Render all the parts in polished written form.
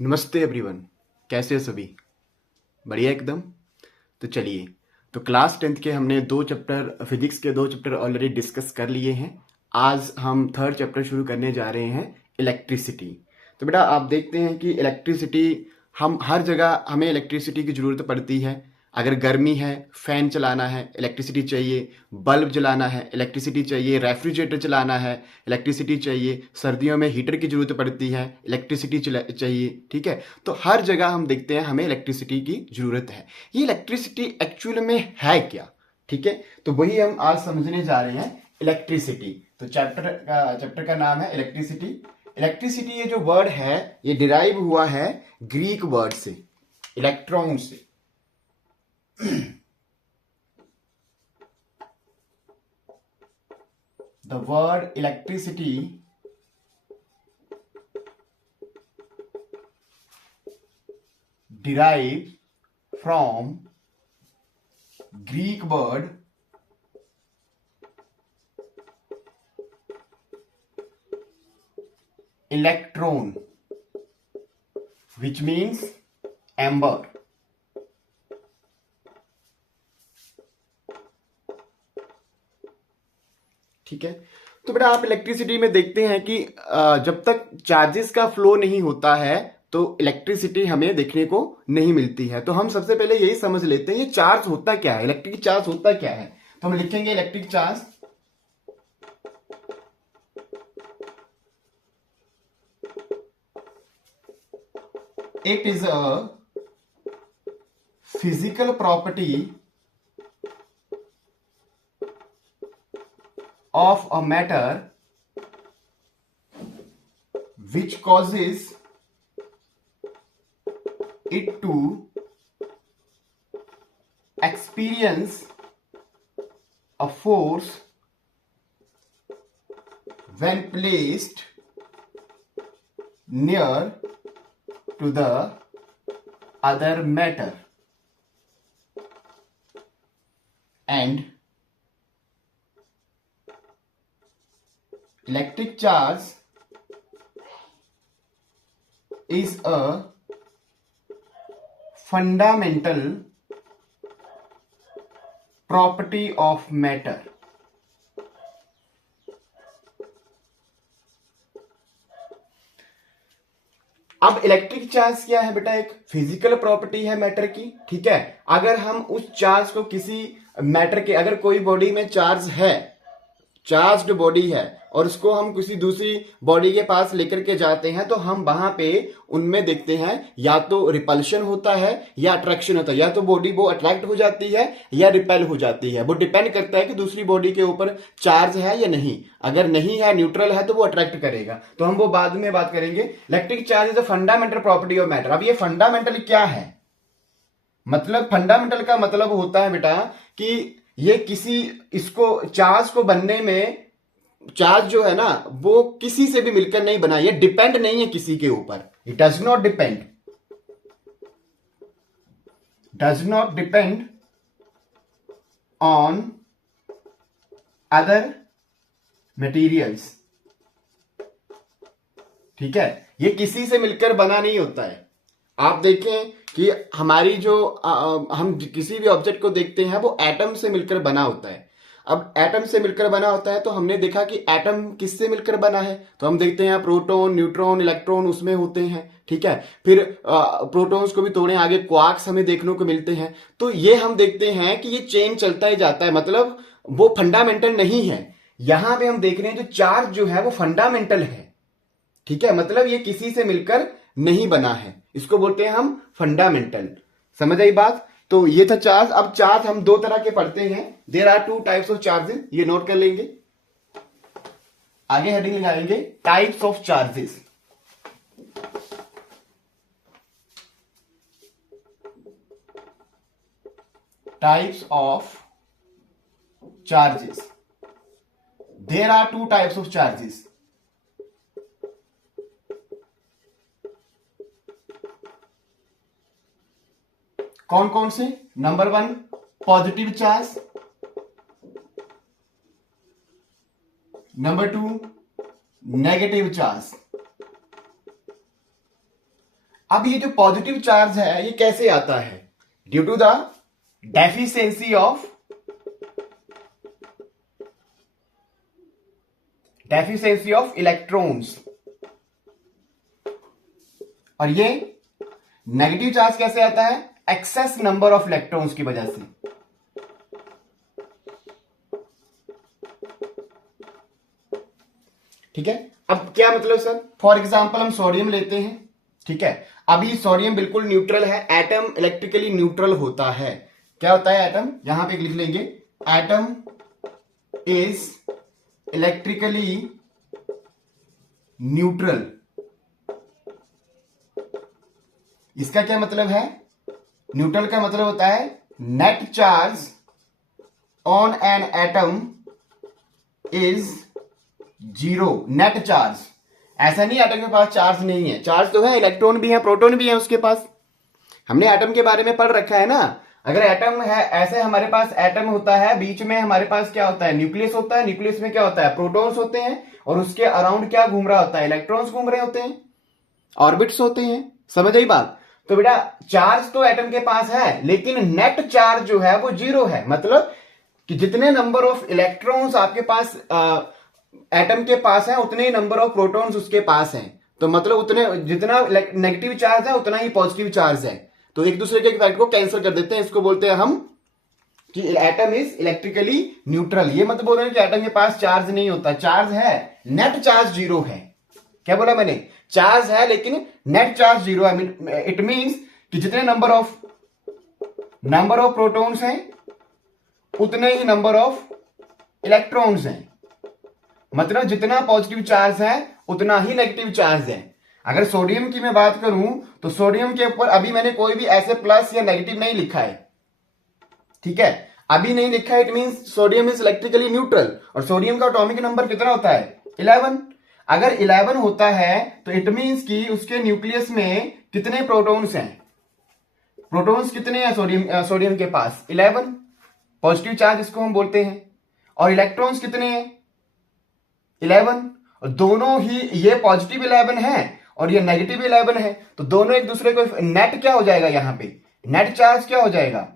नमस्ते एवरीवन। कैसे हो सभी? बढ़िया एकदम। तो चलिए, तो क्लास टेंथ के हमने दो चैप्टर, फिजिक्स के दो चैप्टर ऑलरेडी डिस्कस कर लिए हैं। आज हम थर्ड चैप्टर शुरू करने जा रहे हैं, इलेक्ट्रिसिटी। तो बेटा आप देखते हैं कि इलेक्ट्रिसिटी, हम हर जगह हमें इलेक्ट्रिसिटी की ज़रूरत पड़ती है। अगर गर्मी है, फैन चलाना है, इलेक्ट्रिसिटी चाहिए। बल्ब जलाना है, इलेक्ट्रिसिटी चाहिए। रेफ्रिजरेटर चलाना है, इलेक्ट्रिसिटी चाहिए। सर्दियों में हीटर की ज़रूरत पड़ती है, इलेक्ट्रिसिटी चाहिए। ठीक है, तो हर जगह हम देखते हैं हमें इलेक्ट्रिसिटी की ज़रूरत है। ये इलेक्ट्रिसिटी एक्चुअल में है क्या? ठीक है, तो वही हम आज समझने जा रहे हैं, इलेक्ट्रिसिटी। तो चैप्टर का नाम है इलेक्ट्रिसिटी। इलेक्ट्रिसिटी ये जो वर्ड है, ये डिराइव हुआ है ग्रीक वर्ड से, इलेक्ट्रॉन से। The word electricity derives from Greek word electron, which means amber. ठीक है, तो बेटा आप इलेक्ट्रिसिटी में देखते हैं कि जब तक चार्जेस का फ्लो नहीं होता है तो इलेक्ट्रिसिटी हमें देखने को नहीं मिलती है। तो हम सबसे पहले यही समझ लेते हैं ये चार्ज होता क्या है, इलेक्ट्रिक चार्ज होता क्या है। तो हम लिखेंगे electric charge it is a physical property of a matter which causes it to experience a force when placed near to the other matter, and electric charge is a fundamental property of matter. अब electric charge क्या है बेटा? एक physical property है matter की। ठीक है, अगर हम उस चार्ज को किसी मैटर के, अगर कोई बॉडी में चार्ज है, चार्ज्ड बॉडी है, और उसको हम किसी दूसरी बॉडी के पास लेकर के जाते हैं, तो हम वहां पे उनमें देखते हैं या तो रिपल्शन होता है या अट्रैक्शन होता है। या तो बॉडी वो अट्रैक्ट हो जाती है या रिपेल हो जाती है। वो डिपेंड करता है कि दूसरी बॉडी के ऊपर चार्ज है या नहीं। अगर नहीं है, न्यूट्रल है, तो वो अट्रैक्ट करेगा। तो हम वो बाद में बात करेंगे। Electric charge is a fundamental property of matter. अब ये फंडामेंटल क्या है? मतलब फंडामेंटल का मतलब होता है बेटा कि ये किसी, इसको चार्ज को बनने में, चार्ज जो है ना वो किसी से भी मिलकर नहीं बना, ये डिपेंड नहीं है किसी के ऊपर। It does not depend on other materials. ठीक है, ये किसी से मिलकर बना नहीं होता है। आप देखें कि हमारी जो हम किसी भी ऑब्जेक्ट को देखते हैं वो एटम से मिलकर बना होता है। अब एटम से मिलकर बना होता है तो हमने देखा कि एटम किससे मिलकर बना है, तो हम देखते हैं प्रोटॉन, न्यूट्रॉन, इलेक्ट्रॉन उसमें होते हैं। ठीक है, फिर प्रोटॉन्स को भी तोड़े आगे क्वार्क्स हमें देखने को मिलते हैं। तो ये हम देखते हैं कि ये चेन चलता ही जाता है, मतलब वो फंडामेंटल नहीं है। यहां पे हम देख रहे हैं जो चार्ज जो है वो फंडामेंटल है। ठीक है, मतलब ये किसी से मिलकर नहीं बना है, इसको बोलते हैं हम फंडामेंटल। समझ आई बात? तो ये था चार्ज। अब चार्ज हम दो तरह के पढ़ते हैं। There are two types of charges, ये नोट कर लेंगे। आगे हेडिंग लगाएंगे types of charges. Types of charges. There are two types of charges. कौन कौन से? Number 1 positive charge, number 2 negative charge. अब ये जो पॉजिटिव चार्ज है ये कैसे आता है? Due to the deficiency of electrons. और ये नेगेटिव चार्ज कैसे आता है? एक्सेस नंबर ऑफ इलेक्ट्रॉन्स की वजह से। ठीक है, अब क्या मतलब सर? फॉर एग्जांपल हम सोडियम लेते हैं, ठीक है। अभी सोडियम बिल्कुल न्यूट्रल है, एटम इलेक्ट्रिकली न्यूट्रल होता है। क्या होता है एटम? यहां पे लिख लेंगे, एटम इज इलेक्ट्रिकली न्यूट्रल। इसका क्या मतलब है? न्यूट्रल का मतलब होता है net charge on an atom is zero. Net charge, ऐसा नहीं एटम के पास चार्ज नहीं है, चार्ज तो है, इलेक्ट्रॉन भी है, प्रोटॉन भी है उसके पास। हमने एटम के बारे में पढ़ रखा है ना। अगर एटम है, ऐसे हमारे पास एटम होता है, बीच में हमारे पास क्या होता है? न्यूक्लियस होता है। न्यूक्लियस में क्या होता है? प्रोटॉन्स होते हैं, और उसके अराउंड क्या घूम रहा होता है? इलेक्ट्रॉन्स घूम रहे होते हैं, ऑर्बिट्स होते हैं। समझ आई बात? तो बेटा चार्ज तो एटम के पास है, लेकिन नेट चार्ज जो है वो जीरो है। मतलब कि जितने नंबर ऑफ इलेक्ट्रॉन्स आपके पास एटम के पास है, उतने ही नंबर ऑफ प्रोटॉन्स उसके पास हैं। तो मतलब उतने, जितना नेगेटिव चार्ज है उतना ही पॉजिटिव चार्ज है। तो एक दूसरे के इफेक्ट को कैंसिल कर देते हैं। इसको बोलते हैं हम कि एटम इज इलेक्ट्रिकली न्यूट्रल। ये मत बोल रहे हैं कि एटम के पास चार्ज नहीं होता, चार्ज है, नेट चार्ज जीरो है। क्या बोला मैंने? चार्ज है लेकिन नेट चार्ज जीरो है। इट मींस कि जितने नंबर ऑफ प्रोटॉन्स हैं उतने ही नंबर ऑफ इलेक्ट्रॉन्स हैं। मतलब जितना पॉजिटिव चार्ज है उतना ही नेगेटिव चार्ज है। अगर सोडियम की मैं बात करूं तो सोडियम के ऊपर अभी मैंने कोई भी ऐसे प्लस या नेगेटिव नहीं लिखा है, ठीक है, अभी नहीं लिखा है। It means sodium is electrically neutral. और सोडियम का एटॉमिक नंबर कितना होता है? 11। अगर 11 होता है तो इट मींस कि उसके न्यूक्लियस में कितने प्रोटॉन्स हैं? प्रोटॉन्स कितने हैं सोडियम के पास? 11, पॉजिटिव चार्ज इसको हम बोलते हैं। और इलेक्ट्रॉन्स कितने हैं? 11। और दोनों ही, ये पॉजिटिव 11 है और ये नेगेटिव 11 है, तो दोनों एक दूसरे को, नेट क्या हो जाएगा? यहां पे नेट चार्ज क्या हो जाएगा?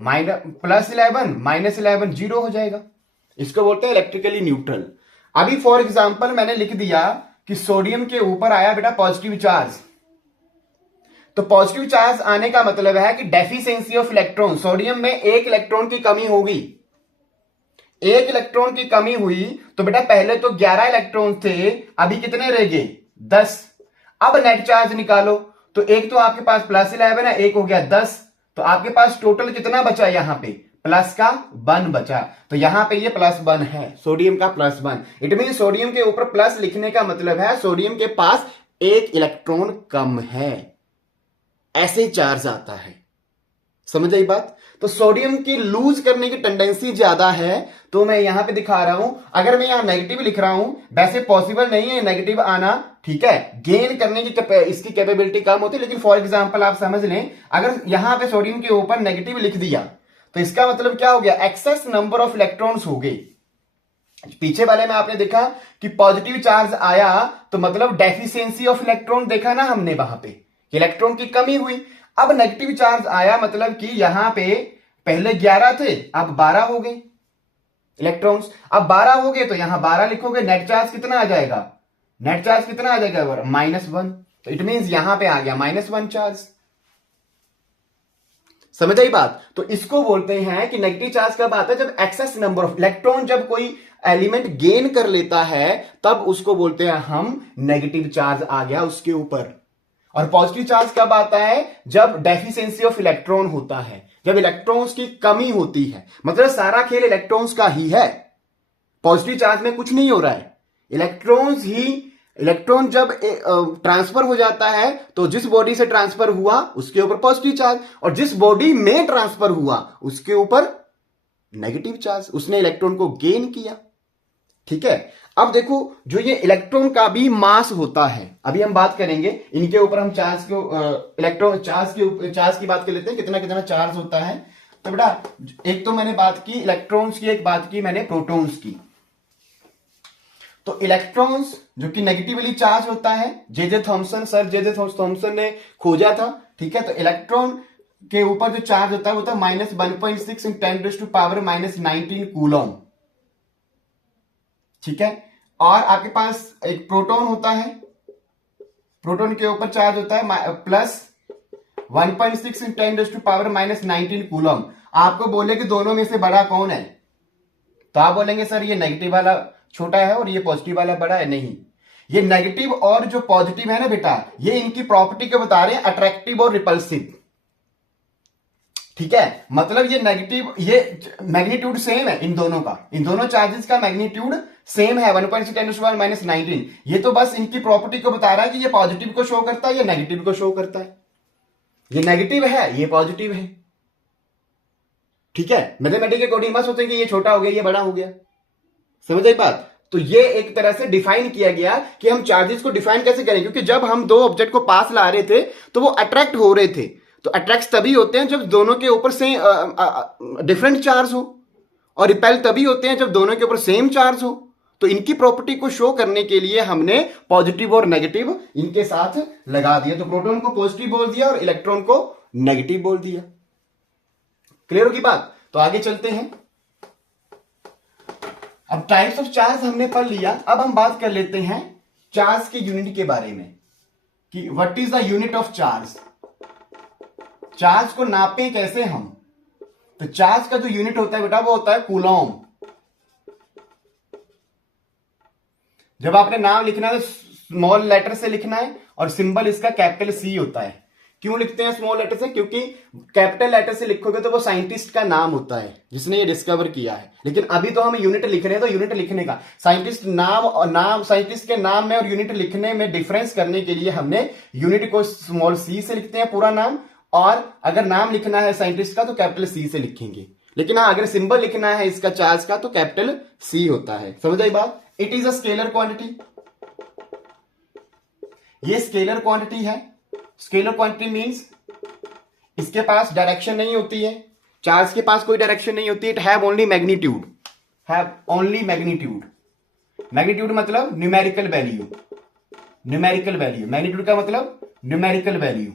+11 -11 जीरो हो जाएगा। इसको बोलते हैं इलेक्ट्रिकली न्यूट्रल। अभी फॉर एग्जांपल मैंने लिख दिया कि सोडियम के ऊपर आया बेटा पॉजिटिव चार्ज। तो पॉजिटिव चार्ज आने का मतलब है कि डेफिशिएंसी ऑफ इलेक्ट्रॉन, सोडियम में एक इलेक्ट्रॉन की कमी होगी। एक इलेक्ट्रॉन की कमी हुई तो बेटा पहले तो 11 इलेक्ट्रॉन थे, अभी कितने रह गए? 10। अब नेट चार्ज निकालो तो एक तो आपके पास +11 है, एक हो गया 10, तो आपके पास टोटल कितना बचा? यहां पे प्लस का 1 बचा। तो यहां पे ये +1 है, सोडियम का +1। इट मीन सोडियम के ऊपर प्लस लिखने का मतलब है सोडियम के पास एक इलेक्ट्रॉन कम है, ऐसे चार्ज आता है। समझ आई बात? तो सोडियम की लूज करने की टेंडेंसी ज्यादा है, तो मैं यहां पे दिखा रहा हूं। अगर मैं यहां नेगेटिव लिख रहा हूं, वैसे पॉसिबल नहीं है नेगेटिव आना, ठीक है, गेन करने की इसकी कैपेबिलिटी कम होती है। लेकिन फॉर एग्जांपल आप समझ लें, अगर यहां पे सोडियम के ऊपर नेगेटिव लिख दिया तो इसका मतलब क्या हो गया? एक्सेस नंबर ऑफ इलेक्ट्रॉन्स हो गई। पीछे वाले में आपने देखा कि पॉजिटिव चार्ज आया तो मतलब डेफिशिएंसी ऑफ इलेक्ट्रॉन देखा ना हमने, वहां पे इलेक्ट्रॉन की कमी हुई। अब नेगेटिव चार्ज आया मतलब कि यहां पे पहले 11 थे, अब 12 हो गए इलेक्ट्रॉन्स। अब 12 हो गए तो यहां 12 लिखोगे, नेट चार्ज कितना आ जाएगा? नेट चार्ज कितना आ जाएगा? -1। तो इट मींस यहां पे आ गया -1 चार्ज। समझ आई बात? तो इसको बोलते हैं कि नेगेटिव चार्ज कब आता है? जब एक्सेस नंबर ऑफ इलेक्ट्रॉन, जब कोई एलिमेंट गेन कर लेता है तब उसको बोलते हैं हम नेगेटिव चार्ज आ गया उसके ऊपर। और पॉजिटिव चार्ज कब आता है? जब डेफिशिएंसी ऑफ इलेक्ट्रॉन होता है, जब इलेक्ट्रॉन्स की कमी होती है। मतलब सारा खेल इलेक्ट्रॉन्स का ही है, पॉजिटिव चार्ज में कुछ नहीं हो रहा है, इलेक्ट्रॉन्स ही। इलेक्ट्रॉन जब ट्रांसफर हो जाता है तो जिस बॉडी से ट्रांसफर हुआ उसके ऊपर पॉजिटिव चार्ज, और जिस बॉडी में ट्रांसफर हुआ उसके ऊपर नेगेटिव चार्ज, उसने इलेक्ट्रॉन को गेन किया। ठीक है, अब देखो जो ये इलेक्ट्रॉन का भी मास होता है, अभी हम बात करेंगे इनके ऊपर। हम चार्ज को इलेक्ट्रॉन चार्ज की बात कर लेते हैं, कितना कितना चार्ज होता है। तो बेटा एक तो मैंने बात की इलेक्ट्रॉन्स की, एक बात की मैंने प्रोटॉन्स की। तो इलेक्ट्रॉन्स जो कि नेगेटिवली चार्ज होता है, J Thomson, sir J Thomson ने खोजा था, ठीक है। तो इलेक्ट्रॉन के ऊपर जो चार्ज होता है वो होता है -1.6 × 10⁻⁻19 कूलम, ठीक है। और आपके पास एक प्रोटॉन होता है, प्रोटॉन के ऊपर चार्ज होता है +1.6 × 10⁻⁻19 कूलम। आपको बोले कि दोनों में से बड़ा कौन है, तो आप बोलेंगे सर ये नेगेटिव वाला छोटा है और ये पॉजिटिव वाला बड़ा है। नहीं, ये नेगेटिव और जो पॉजिटिव है ना बेटा, ये इनकी प्रॉपर्टी को बता रहे हैं, अट्रैक्टिव और रिपल्सिव, ठीक है। मतलब ये नेगेटिव, ये मैग्नीट्यूड सेम है इन दोनों का, इन दोनों चार्जेस का मैग्नीट्यूड सेम है 1.6 × 10⁻⁻19। ये तो बस इनकी प्रॉपर्टी को बता रहा है कि ये पॉजिटिव को शो करता है, ये नेगेटिव को शो करता है। ये नेगेटिव है, ये पॉजिटिव है, ठीक है। मैथमेटिक्स के अकॉर्डिंग मत सोचें कि ये छोटा हो गया, ये बड़ा हो गया, समझ आई बात। तो ये एक तरह से डिफाइन किया गया कि हम चार्जेस को डिफाइन कैसे करें, क्योंकि जब हम दो ऑब्जेक्ट को पास ला रहे थे तो वो अट्रैक्ट हो रहे थे। तो अट्रैक्ट तभी होते हैं जब दोनों के ऊपर से डिफरेंट चार्ज हो, और रिपेल तभी होते हैं जब दोनों के ऊपर सेम चार्ज हो। तो इनकी प्रॉपर्टी को शो करने के लिए हमने पॉजिटिव और नेगेटिव इनके साथ लगा दिया। तो प्रोटॉन को पॉजिटिव बोल दिया और इलेक्ट्रॉन को नेगेटिव बोल दिया। क्लियर होगी बात। तो आगे चलते हैं। अब टाइप्स ऑफ चार्ज हमने पढ़ लिया, अब हम बात कर लेते हैं चार्ज के यूनिट के बारे में कि what is the unit of charge. Charge को नापें कैसे हम। तो चार्ज का जो यूनिट होता है बेटा वो होता है कूलॉम। जब आपने नाम लिखना है तो स्मॉल लेटर से लिखना है और सिंबल इसका कैपिटल सी होता है। क्यों लिखते हैं स्मॉल लेटर से, क्योंकि कैपिटल लेटर से लिखोगे तो वो साइंटिस्ट का नाम होता है जिसने ये डिस्कवर किया है। लेकिन अभी तो हम यूनिट लिख रहे हैं, तो यूनिट लिखने का साइंटिस्ट नाम और नाम, साइंटिस्ट के नाम में और यूनिट लिखने में डिफरेंस करने के लिए हमने यूनिट को स्मॉल सी से लिखते हैं पूरा नाम, और अगर नाम लिखना है साइंटिस्ट का तो कैपिटल सी से लिखेंगे। लेकिन हाँ, अगर सिंबल लिखना है इसका चार्ज का तो कैपिटल सी होता है। समझ आई बात। It is a scalar quantity, ये स्केलर क्वांटिटी है। स्केलर क्वांटिटी मींस इसके पास डायरेक्शन नहीं होती है, चार्ज के पास कोई डायरेक्शन नहीं होती है। It have only magnitude, have only magnitude. Magnitude मतलब numerical value, numerical value. Magnitude का मतलब न्यूमेरिकल वैल्यू,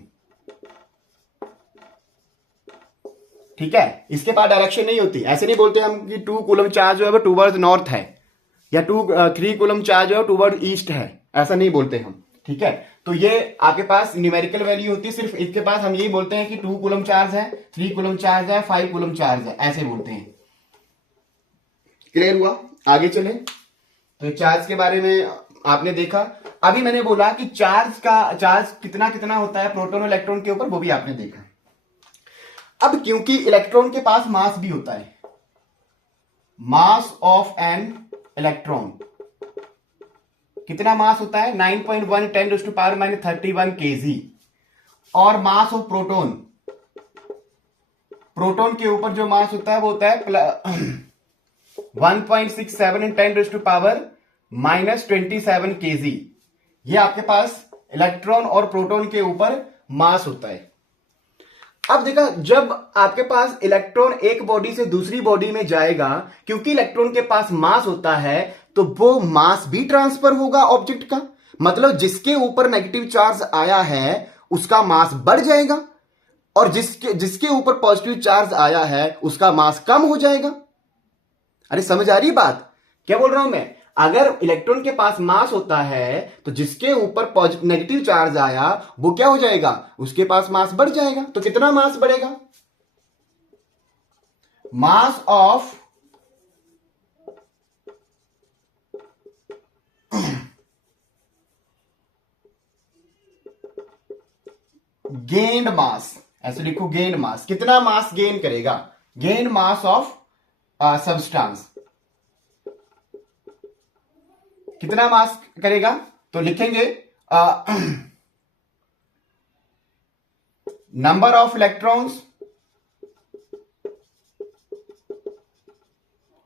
ठीक है। इसके पास डायरेक्शन नहीं होती। ऐसे नहीं बोलते हम कि 2 कूलम चार्ज जो है वो टूवर्ड नॉर्थ है, या 3 कूलम चार्ज जो है टूवर्ड ईस्ट है, ऐसा नहीं बोलते हम, ठीक है। तो ये आपके पास न्यूमेरिकल वैल्यू होती है। सिर्फ इसके पास हम यही बोलते हैं कि 2 कूलम चार्ज है, 3 कूलम चार्ज है, 5 कूलम चार्ज है, ऐसे बोलते हैं। क्लियर हुआ। आगे चले। तो चार्ज के बारे में आपने देखा। अभी मैंने बोला कि चार्ज कितना कितना होता है प्रोटॉन और इलेक्ट्रॉन के ऊपर, वो भी आपने देखा। अब क्योंकि इलेक्ट्रॉन के पास मास भी होता है, मास ऑफ एन इलेक्ट्रॉन, कितना मास होता है 9.1 10⁻31 kg। और मास ऑफ प्रोटॉन, प्रोटॉन के ऊपर जो मास होता है वो होता है 1.67 10⁻⁻27 kg। ये आपके पास इलेक्ट्रॉन और प्रोटॉन के ऊपर मास होता है। अब देखा, जब आपके पास इलेक्ट्रॉन एक बॉडी से दूसरी बॉडी में जाएगा, क्योंकि इलेक्ट्रॉन के पास मास होता है तो वो मास भी ट्रांसफर होगा ऑब्जेक्ट का। मतलब जिसके ऊपर नेगेटिव चार्ज आया है उसका मास बढ़ जाएगा, और जिसके ऊपर पॉजिटिव चार्ज आया है उसका मास कम हो जाएगा। अरे समझ आ रही बात क्या बोल रहा हूं मैं। अगर इलेक्ट्रॉन के पास मास होता है तो जिसके ऊपर नेगेटिव चार्ज आया वो क्या हो जाएगा, उसके पास मास बढ़ जाएगा। तो कितना मास बढ़ेगा, मास ऑफ गेन्ड मास, ऐसे लिखो गेन मास। कितना मास गेन करेगा, गेन मास ऑफ सब्सटेंस, कितना मास करेगा। तो लिखेंगे number of electrons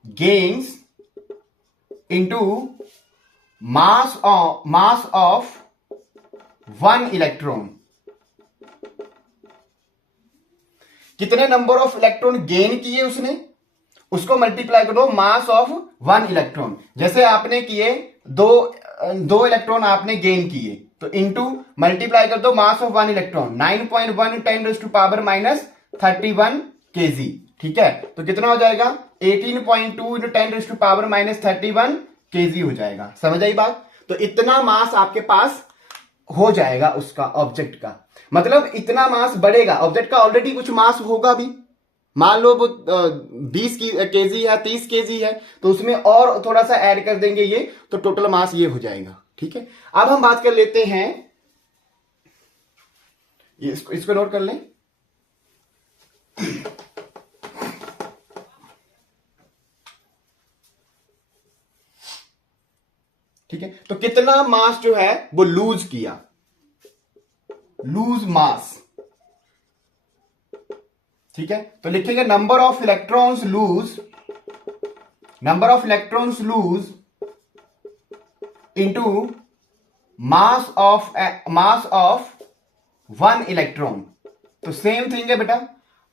gains into mass of 1 electron. कितने नंबर ऑफ इलेक्ट्रॉन गेन किए उसने, उसको मल्टीप्लाई करो मास ऑफ 1 इलेक्ट्रॉन। जैसे आपने किए दो दो इलेक्ट्रॉन आपने गेन किए, तो इंटू मल्टीप्लाई कर दो mass of one electron 9.1 10⁻31 kg। ठीक है, तो कितना हो जाएगा 18.2 10⁻31 kg हो जाएगा। समझ आई बात? तो इतना मास आपके पास हो जाएगा उसका ऑब्जेक्ट का, मतलब इतना मास बढ़ेगा ऑब्जेक्ट का, ऑलरेडी कुछ मास होगा भी, मान लो वो 20 केजी है 30 केजी है, तो उसमें और थोड़ा सा ऐड कर देंगे ये, तो टोटल मास ये हो जाएगा। ठीक है, अब हम बात कर लेते हैं, इसको नोट कर लें। ठीक है, तो कितना मास जो है वो लूज किया, लूज मास। ठीक है, तो लिखेंगे number of electrons loose into mass of one electron. तो सेम थिंग है बेटा,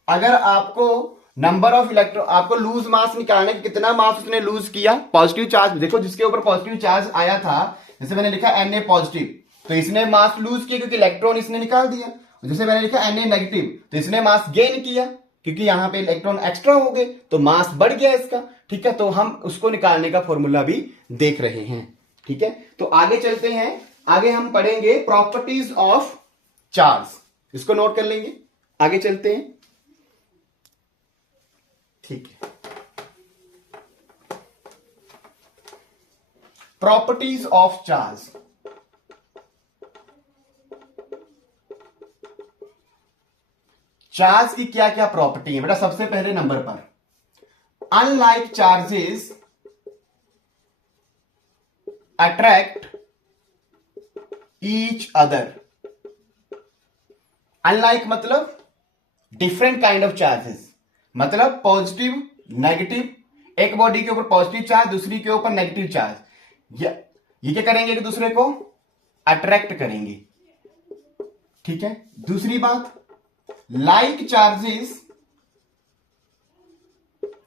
अगर आपको नंबर ऑफ इलेक्ट्रॉन, आपको लूज मास निकालने की, कितना मास उसने लूज किया, पॉजिटिव चार्ज देखो जिसके ऊपर पॉजिटिव चार्ज आया था, जैसे मैंने लिखा Na पॉजिटिव, तो इसने मास लूज किया क्योंकि इलेक्ट्रॉन इसने निकाल दिया। जैसे मैंने लिखा Na नेगेटिव, तो इसने मास गेन किया क्योंकि यहां पे इलेक्ट्रॉन एक्स्ट्रा हो गए, तो मास बढ़ गया इसका। ठीक है, तो हम उसको निकालने का फॉर्मूला भी देख रहे हैं। ठीक है, तो आगे चलते हैं, आगे हम पढ़ेंगे प्रॉपर्टीज ऑफ चार्ज, इसको नोट कर लेंगे, आगे चलते हैं। ठीक है, प्रॉपर्टीज ऑफ चार्ज। चार्ज की क्या क्या प्रॉपर्टी है बेटा? सबसे पहले नंबर पर, unlike charges attract each other. Unlike मतलब डिफरेंट काइंड ऑफ चार्जेस, मतलब पॉजिटिव नेगेटिव, एक बॉडी के ऊपर पॉजिटिव चार्ज, दूसरी के ऊपर नेगेटिव चार्ज, ये क्या करेंगे, एक दूसरे को अट्रैक्ट करेंगे। ठीक है, दूसरी बात, like charges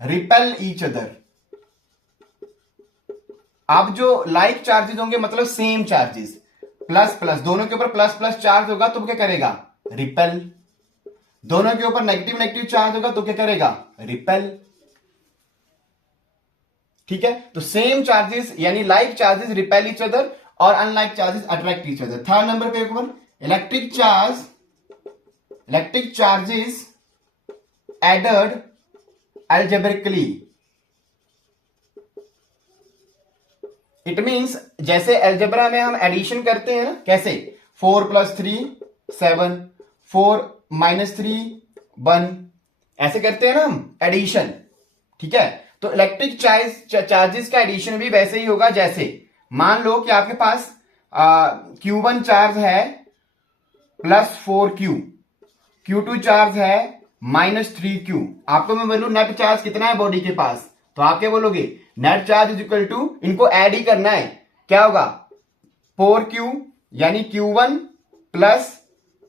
repel each other. अब जो लाइक चार्जेस होंगे मतलब सेम चार्जेस, प्लस प्लस, दोनों के ऊपर प्लस प्लस चार्ज होगा तो क्या करेगा, रिपेल। दोनों के ऊपर नेगेटिव नेगेटिव चार्ज होगा तो क्या करेगा, रिपेल। ठीक है, तो सेम चार्जेस यानी like charges repel each other और unlike charges attract each other. Third number पे ऊपर, electric charges added algebraically। It means जैसे एल्जेब्रा में हम एडिशन करते हैं ना, कैसे 4 + 3 7, 4 - 3 1, ऐसे करते हैं ना हम एडिशन। ठीक है, तो इलेक्ट्रिक चार्जेस का एडिशन भी वैसे ही होगा, जैसे मान लो कि आपके पास Q1 चार्ज है +4Q, Q2 चार्ज है -3Q। आपको मैं बोलूं नेट चार्ज कितना है बॉडी के पास, तो आप क्या बोलोगे, net charge is equal to, इनको ऐड ही करना है, क्या होगा 4Q यानी Q1 +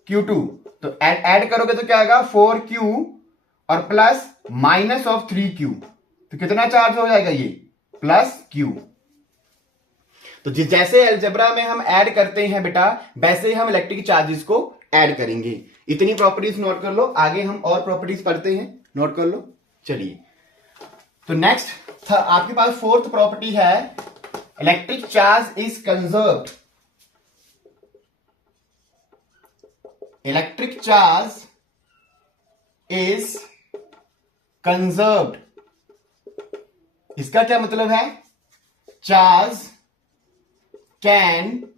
Q2, तो ऐड करोगे तो क्या आएगा 4Q और प्लस -3Q, तो कितना चार्ज हो जाएगा ये +Q। तो जैसे एल्जेब्रा में हम ऐड करते हैं बेटा, वैसे ही हम इलेक्ट्रिक चार्जेस को ऐड करेंगे। इतनी प्रॉपर्टीज नोट कर लो, आगे हम और प्रॉपर्टीज पढ़ते हैं, नोट कर लो। चलिए, तो नेक्स्ट आपके पास फोर्थ प्रॉपर्टी है, electric charge is conserved. Electric charge is conserved. इसका क्या मतलब है, charge can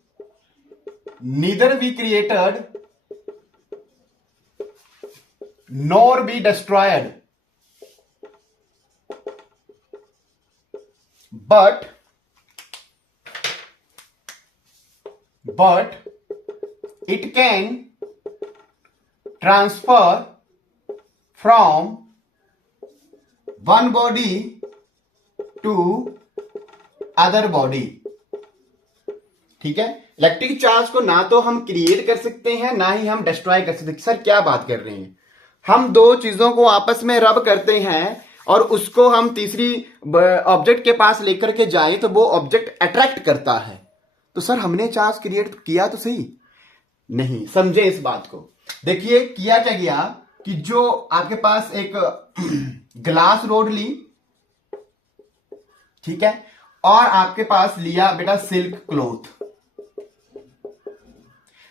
neither be created nor be destroyed, but it can transfer from one body to other body। ठीक है, इलेक्ट्रिक चार्ज को ना तो हम क्रिएट कर सकते हैं ना ही हम डिस्ट्रॉय कर सकते हैं। सर क्या बात कर रहे हैं, हम दो चीजों को आपस में रब करते हैं और उसको हम तीसरी ऑब्जेक्ट के पास लेकर के जाए तो वो ऑब्जेक्ट अट्रैक्ट करता है। तो सर हमने चार्ज क्रिएट किया तो सही नहीं, समझे इस बात को। देखिए किया क्या गया कि जो आपके पास एक ग्लास रोड ली, ठीक है, और आपके पास लिया बेटा सिल्क क्लॉथ।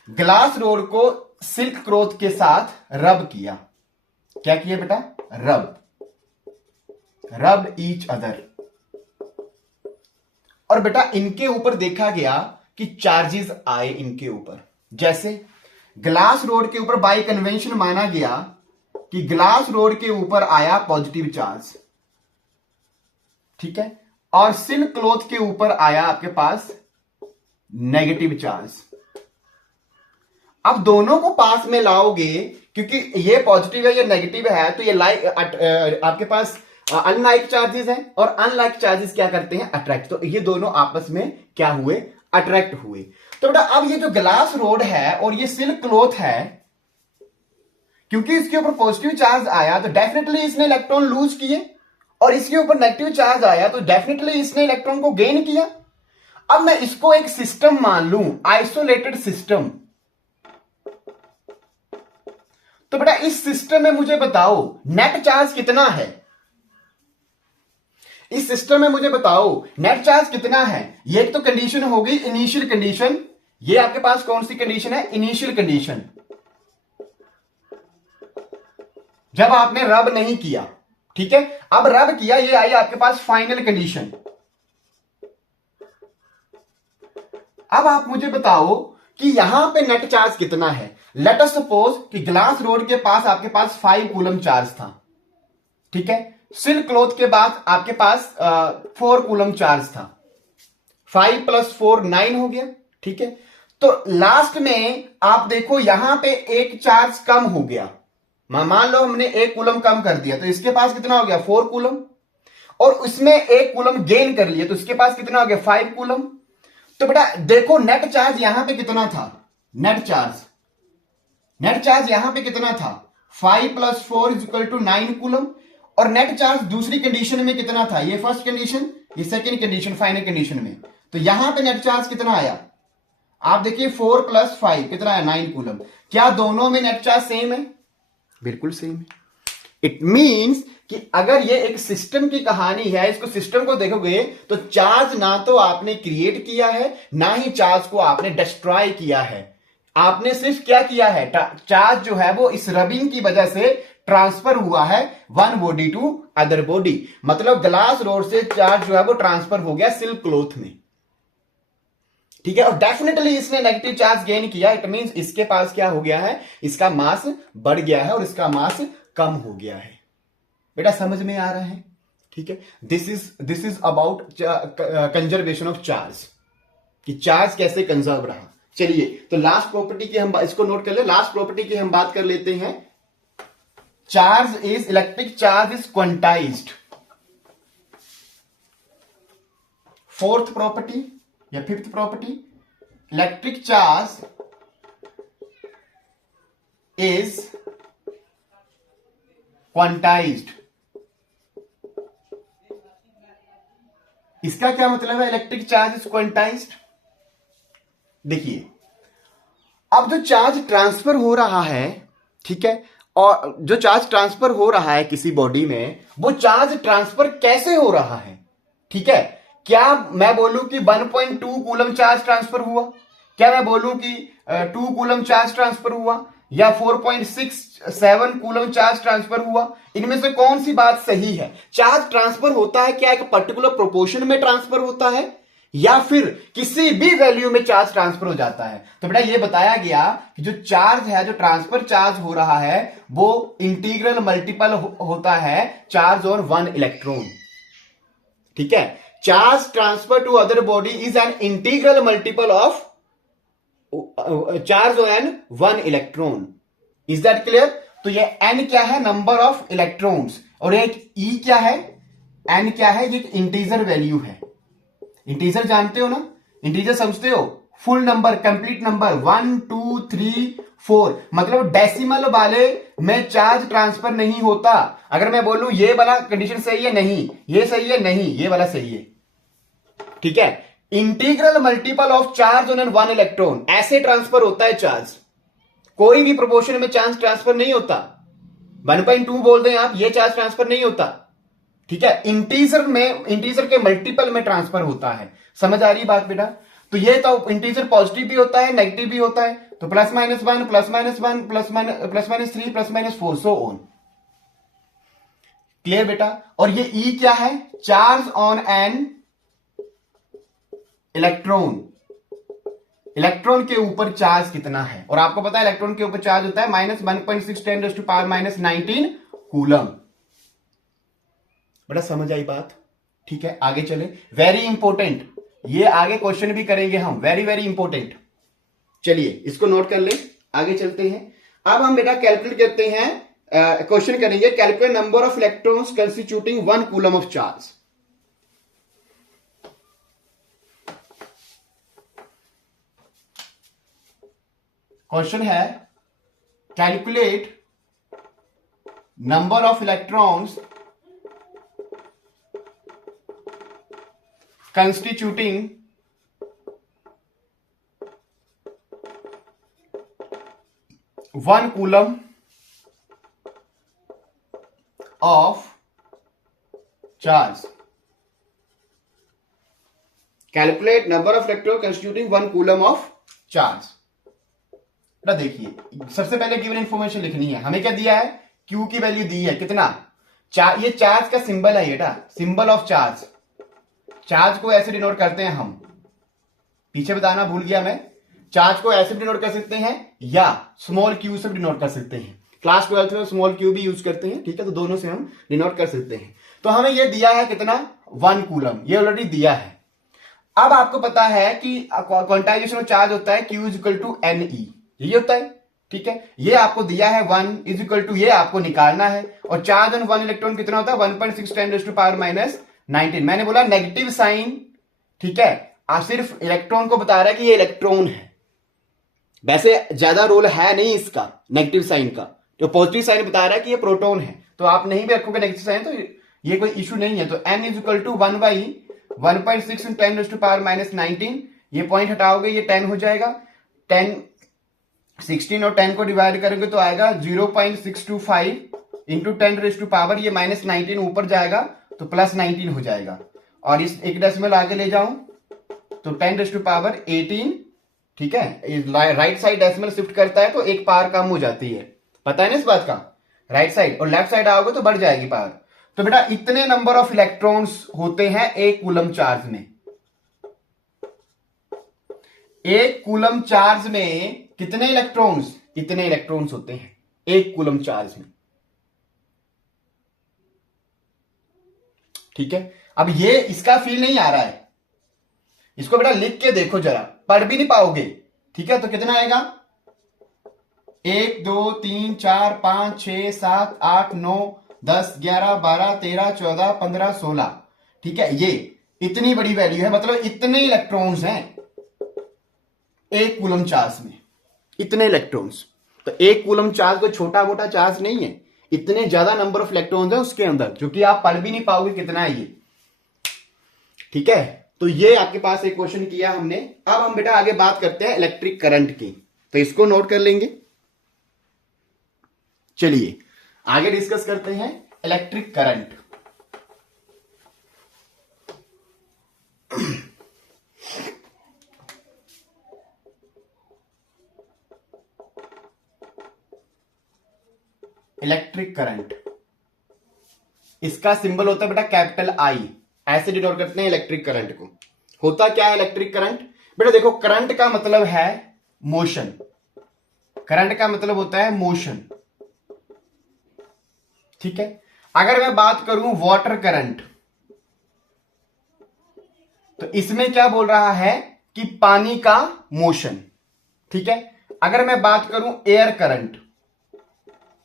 ग्लास रोड को सिल्क क्लॉथ के साथ रब किया। क्या किया बेटा? रब ईच अदर। और बेटा इनके ऊपर देखा गया कि चार्जेस आए इनके ऊपर। जैसे ग्लास रोड के ऊपर बाय कन्वेंशन माना गया कि ग्लास रोड के ऊपर आया पॉजिटिव चार्ज, ठीक है, और सिल्क क्लॉथ के ऊपर आया आपके पास नेगेटिव चार्ज। अब दोनों को पास में लाओगे, क्योंकि ये पॉजिटिव है ये नेगेटिव है, तो ये आपके पास अनलाइक चार्जेस हैं, और अनलाइक चार्जेस क्या करते हैं? अट्रैक्ट। तो ये दोनों आपस में क्या हुए? अट्रैक्ट हुए। तो बेटा अब ये जो ग्लास रोड है और ये सिल्क क्लॉथ है, क्योंकि इसके ऊपर पॉजिटिव चार्ज आया तो डेफिनेटली इसने इलेक्ट्रॉन लूज किए, और इसके ऊपर नेगेटिव चार्ज आया तो डेफिनेटली इसने इलेक्ट्रॉन को गेन किया। अब मैं इसको एक सिस्टम मान लूं, आइसोलेटेड सिस्टम। तो बेटा इस सिस्टम में मुझे बताओ नेट चार्ज कितना है? इस सिस्टम में मुझे बताओ नेट चार्ज कितना है? ये तो कंडीशन हो गई इनिशियल कंडीशन। ये आपके पास कौन सी कंडीशन है? इनिशियल कंडीशन, जब आपने रब नहीं किया, ठीक है। अब रब किया, ये आई आपके पास फाइनल कंडीशन। अब आप मुझे बताओ कि यहां पे नेट चार्ज कितना है। लेट अस सपोज कि ग्लास रोड के पास आपके पास 5 कूलम चार्ज था, ठीक है। सिल्क क्लॉथ के बाद आपके पास 4 कूलम चार्ज था। 5 + 4 9 हो गया, ठीक है। तो लास्ट में आप देखो यहां पे एक चार्ज कम हो गया। मान लो हमने 1 कूलम कम कर दिया, तो इसके पास कितना हो गया? 4 कूलम। और उसमें 1 कूलम गेन कर लिया, तो इसके पास कितना हो गया? 5 कूलम। तो बेटा देखो नेट चार्ज यहां पे कितना था? नेट चार्ज यहां पे कितना था? 5 + 4 = 9 कूलम। और नेट चार्ज दूसरी कंडीशन में कितना था? ये फर्स्ट कंडीशन, ये सेकंड कंडीशन, फाइनल कंडीशन में। तो यहां पे नेट चार्ज कितना आया? आप देखिए 4 + 5 कितना आया? 9 कूलम। क्या दोनों में नेट चार्ज सेम है? बिल्कुल सेम है। इट मीन्स कि अगर ये एक सिस्टम की कहानी है, इसको सिस्टम को देखोगे तो चार्ज ना तो आपने क्रिएट किया है, ना ही चार्ज को आपने डिस्ट्रॉय किया है। आपने सिर्फ क्या किया है? चार्ज जो है वो इस रबिंग की वजह से ट्रांसफर हुआ है one body to other body. मतलब ग्लास रोड से चार्ज जो है वो ट्रांसफर हो गया सिल्क क्लॉथ में, ठीक है। और डेफिनेटली इसने नेगेटिव चार्ज गेन किया। इट मींस इसके पास क्या हो गया है? इसका मास बढ़ गया है और इसका मास कम हो गया है। बेटा समझ में आ रहा है? ठीक है। This is about conservation of charge, कि चार्ज कैसे कंजर्व रहा। चलिए तो लास्ट प्रॉपर्टी की हम इसको नोट कर ले। लास्ट प्रॉपर्टी की हम बात कर लेते हैं। Charge is electric charge is quantized. Fourth property या fifth property, electric charge is quantized. इसका क्या मतलब है? Electric charge is quantized. देखिए अब जो चार्ज ट्रांसफर हो रहा है, ठीक है, और जो चार्ज ट्रांसफर हो रहा है किसी बॉडी में, वो चार्ज ट्रांसफर कैसे हो रहा है? ठीक है, क्या मैं बोलूं कि 1.2 कूलम चार्ज ट्रांसफर हुआ? क्या मैं बोलूं कि 2 कूलम चार्ज ट्रांसफर हुआ? या 4.67 कूलम चार्ज ट्रांसफर हुआ? इनमें से कौन सी बात सही है? चार्ज ट्रांसफर होता है क्या एक पर्टिकुलर प्रोपोर्शन में ट्रांसफर होता है, या फिर किसी भी वैल्यू में चार्ज ट्रांसफर हो जाता है? तो बेटा ये बताया गया कि जो चार्ज है, जो ट्रांसफर चार्ज हो रहा है, वो इंटीग्रल मल्टीपल होता है चार्ज और 1 इलेक्ट्रॉन। ठीक है, charge transfer to other body is an integral multiple of charge on 1 electron. Is that clear? तो ये n क्या है? Number of electrons. और एक E क्या है? n क्या है? ये एक इंटीजर वैल्यू है। इंटीजर जानते हो ना? इंटीजर समझते हो? फुल नंबर, कंप्लीट नंबर 1 2 3 4, मतलब डेसिमल वाले में चार्ज ट्रांसफर नहीं होता। अगर मैं बोलूं ये वाला कंडीशन सही है, नहीं, ये सही है, नहीं, ये वाला सही है, ठीक है। Integral multiple of charge on an one electron, ऐसे ट्रांसफर होता है चार्ज, कोई भी प्रोपोर्शन में चार्ज ट्रांसफर नहीं होता। 1.2 बोल दें आप, ये चार्ज ट्रांसफर नहीं होता, ठीक है। इंटीजर के मल्टीपल में ट्रांसफर होता है। समझ आ रही बात बेटा? तो ये तो इंटीजर पॉजिटिव भी होता है, नेगेटिव भी होता है, तो +-1 +-1 +-3 +-4 सो ऑन। क्लियर बेटा? और ये ई क्या है? Charge on an electron, electron के ऊपर चार्ज कितना है। और आपको पता है इलेक्ट्रॉन के ऊपर चार्ज होता है -1.6 × 10⁻⁻19 कूलम। बड़ा समझ आई बात? ठीक है, आगे चले। वेरी इंपॉर्टेंट, ये आगे क्वेश्चन भी करेंगे हम, वेरी वेरी इंपॉर्टेंट। चलिए इसको नोट कर ले, आगे चलते हैं। अब हम बेटा कैलकुलेट करते हैं, क्वेश्चन करेंगे, calculate number of electrons constituting 1 coulomb of charge. Question है calculate number of electrons constituting 1 coulomb of charge. Calculate number of electrons constituting 1 coulomb of charge. देखिए सबसे पहले गिवन इंफॉर्मेशन लिखनी है। हमें क्या दिया है? Q की वैल्यू दी है, कितना? ये चार्ज का सिंबल है बेटा, सिंबल ऑफ चार्ज। चार्ज को ऐसे डिनोट करते हैं हम, पीछे बताना भूल गया मैं, चार्ज को ऐसे डिनोट कर सकते हैं या स्मॉल क्यू से डिनोट कर सकते हैं। क्लास 12 में स्मॉल क्यू भी यूज करते हैं, ठीक है, तो दोनों से हम डिनोट कर सकते हैं। तो हमें यह दिया है कितना? 1 कूलम, ये ऑलरेडी दिया है। अब आपको पता है कि क्वांटाइजेशन ऑफ चार्ज होता है Q = NE, यही होता है, ठीक है। ये आपको दिया है 1 = ये आपको निकालना है। और चार्ज ऑन 1 इलेक्ट्रॉन कितना होता है? 1.6 × 10⁻⁻19। मैंने बोला नेगेटिव साइन, ठीक है, आप सिर्फ इलेक्ट्रॉन को बता रहा है कि ये इलेक्ट्रॉन है, वैसे ज्यादा रोल है नहीं इसका नेगेटिव साइन का। जो पॉजिटिव साइन बता रहा है कि ये प्रोटॉन है, तो आप नहीं भी रखोगे नेगेटिव साइन तो ये कोई इशू नहीं है। तो n = 1/1.6 × 10⁻⁻19, ये पॉइंट हटाओगे ये 10 हो जाएगा। 10 16 और 10 को डिवाइड करोगे तो आएगा 0.625 × 10⁻, ये -19 ऊपर जाएगा तो +19 हो जाएगा। और इस एक डेसिमल आगे ले जाऊं तो 10⁻18, ठीक है। राइट साइड डेसिमल शिफ्ट करता है तो एक पावर कम हो जाती है, पता है ना इस बात का। राइट साइड और लेफ्ट साइड आओगे तो बढ़ जाएगी पावर। तो बेटा इतने नंबर ऑफ इलेक्ट्रॉन्स होते हैं 1 कूलम चार्ज में। 1 कूलम चार्ज में कितने इलेक्ट्रॉन्स? इतने इलेक्ट्रॉन्स होते हैं 1 कूलम चार्ज में, ठीक है। अब ये इसका फील नहीं आ रहा है, इसको बेटा लिख के देखो जरा, पढ़ भी नहीं पाओगे, ठीक है। तो कितना आएगा? 1 2 3 4 5 6 7 8 9 10 11 12 13 14 15 16, ठीक है। ये इतनी बड़ी वैल्यू है, मतलब इतने इलेक्ट्रॉन्स हैं 1 कूलम चार्ज में, इतने इलेक्ट्रॉन्स। तो 1 कूलम चार्ज कोई छोटा मोटा चार्ज नहीं है, इतने ज्यादा नंबर ऑफ इलेक्ट्रॉन्स है उसके अंदर, जो कि आप पढ़ भी नहीं पाओगे कितना है ये, ठीक है। तो ये आपके पास एक क्वेश्चन किया हमने। अब हम बेटा आगे बात करते हैं इलेक्ट्रिक करंट की, तो इसको नोट कर लेंगे। चलिए आगे डिस्कस करते हैं इलेक्ट्रिक करंट। इलेक्ट्रिक करंट, इसका सिंबल होता है बेटा कैपिटल I, ऐसे डिनोट करते हैं इलेक्ट्रिक करंट को। होता क्या है इलेक्ट्रिक करंट? बेटा देखो, करंट का मतलब है मोशन, करंट का मतलब होता है मोशन, ठीक है। अगर मैं बात करूं वाटर करंट, तो इसमें क्या बोल रहा है कि पानी का मोशन, ठीक है। अगर मैं बात करूं एयर करंट,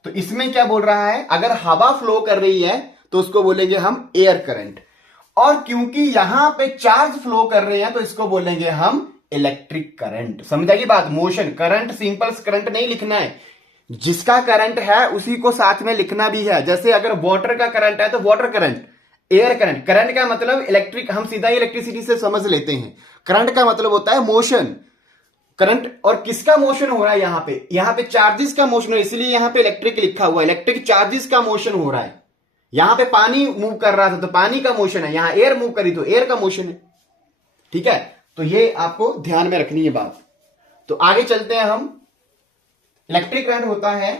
तो इसमें क्या बोल रहा है, अगर हवा फ्लो कर रही है तो उसको बोलेंगे हम एयर करंट। और क्योंकि यहां पे चार्ज फ्लो कर रहे हैं तो इसको बोलेंगे हम इलेक्ट्रिक करंट। समझ आएगी बात? मोशन करंट, सिंपल करंट नहीं लिखना है, जिसका करंट है उसी को साथ में लिखना भी है। जैसे अगर वाटर का करंट है तो water current, air current. Current का मतलब इलेक्ट्रिक, हम सीधा ही इलेक्ट्रिसिटी से समझ लेते हैं। करंट का मतलब होता है मोशन। करंट और किसका मोशन हो रहा है? यहां पे चार्जेस का मोशन हो रहा है, इसलिए यहां पे इलेक्ट्रिक लिखा हुआ है। इलेक्ट्रिक चार्जेस का मोशन हो रहा है। यहां पे पानी मूव कर रहा था तो पानी का मोशन है, यहां एयर मूव करी तो एयर का मोशन है। ठीक है, तो ये आपको ध्यान में रखनी है बात। तो आगे चलते हैं हम। इलेक्ट्रिक करंट होता है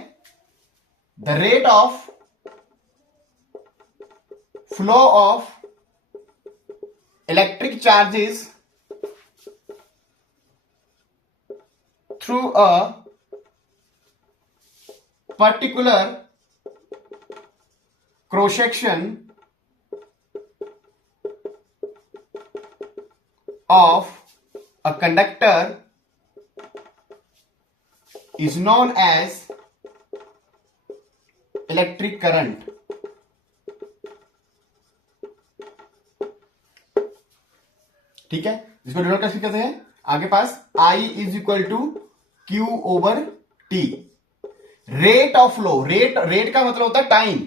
the rate of flow of electric charges through a particular cross section of a conductor is known as electric current। ठीक है, जिसको डिनोट कैसे कहते हैं आगे पास, I is equal to Q over T। Rate of flow, rate का मतलब होता है टाइम।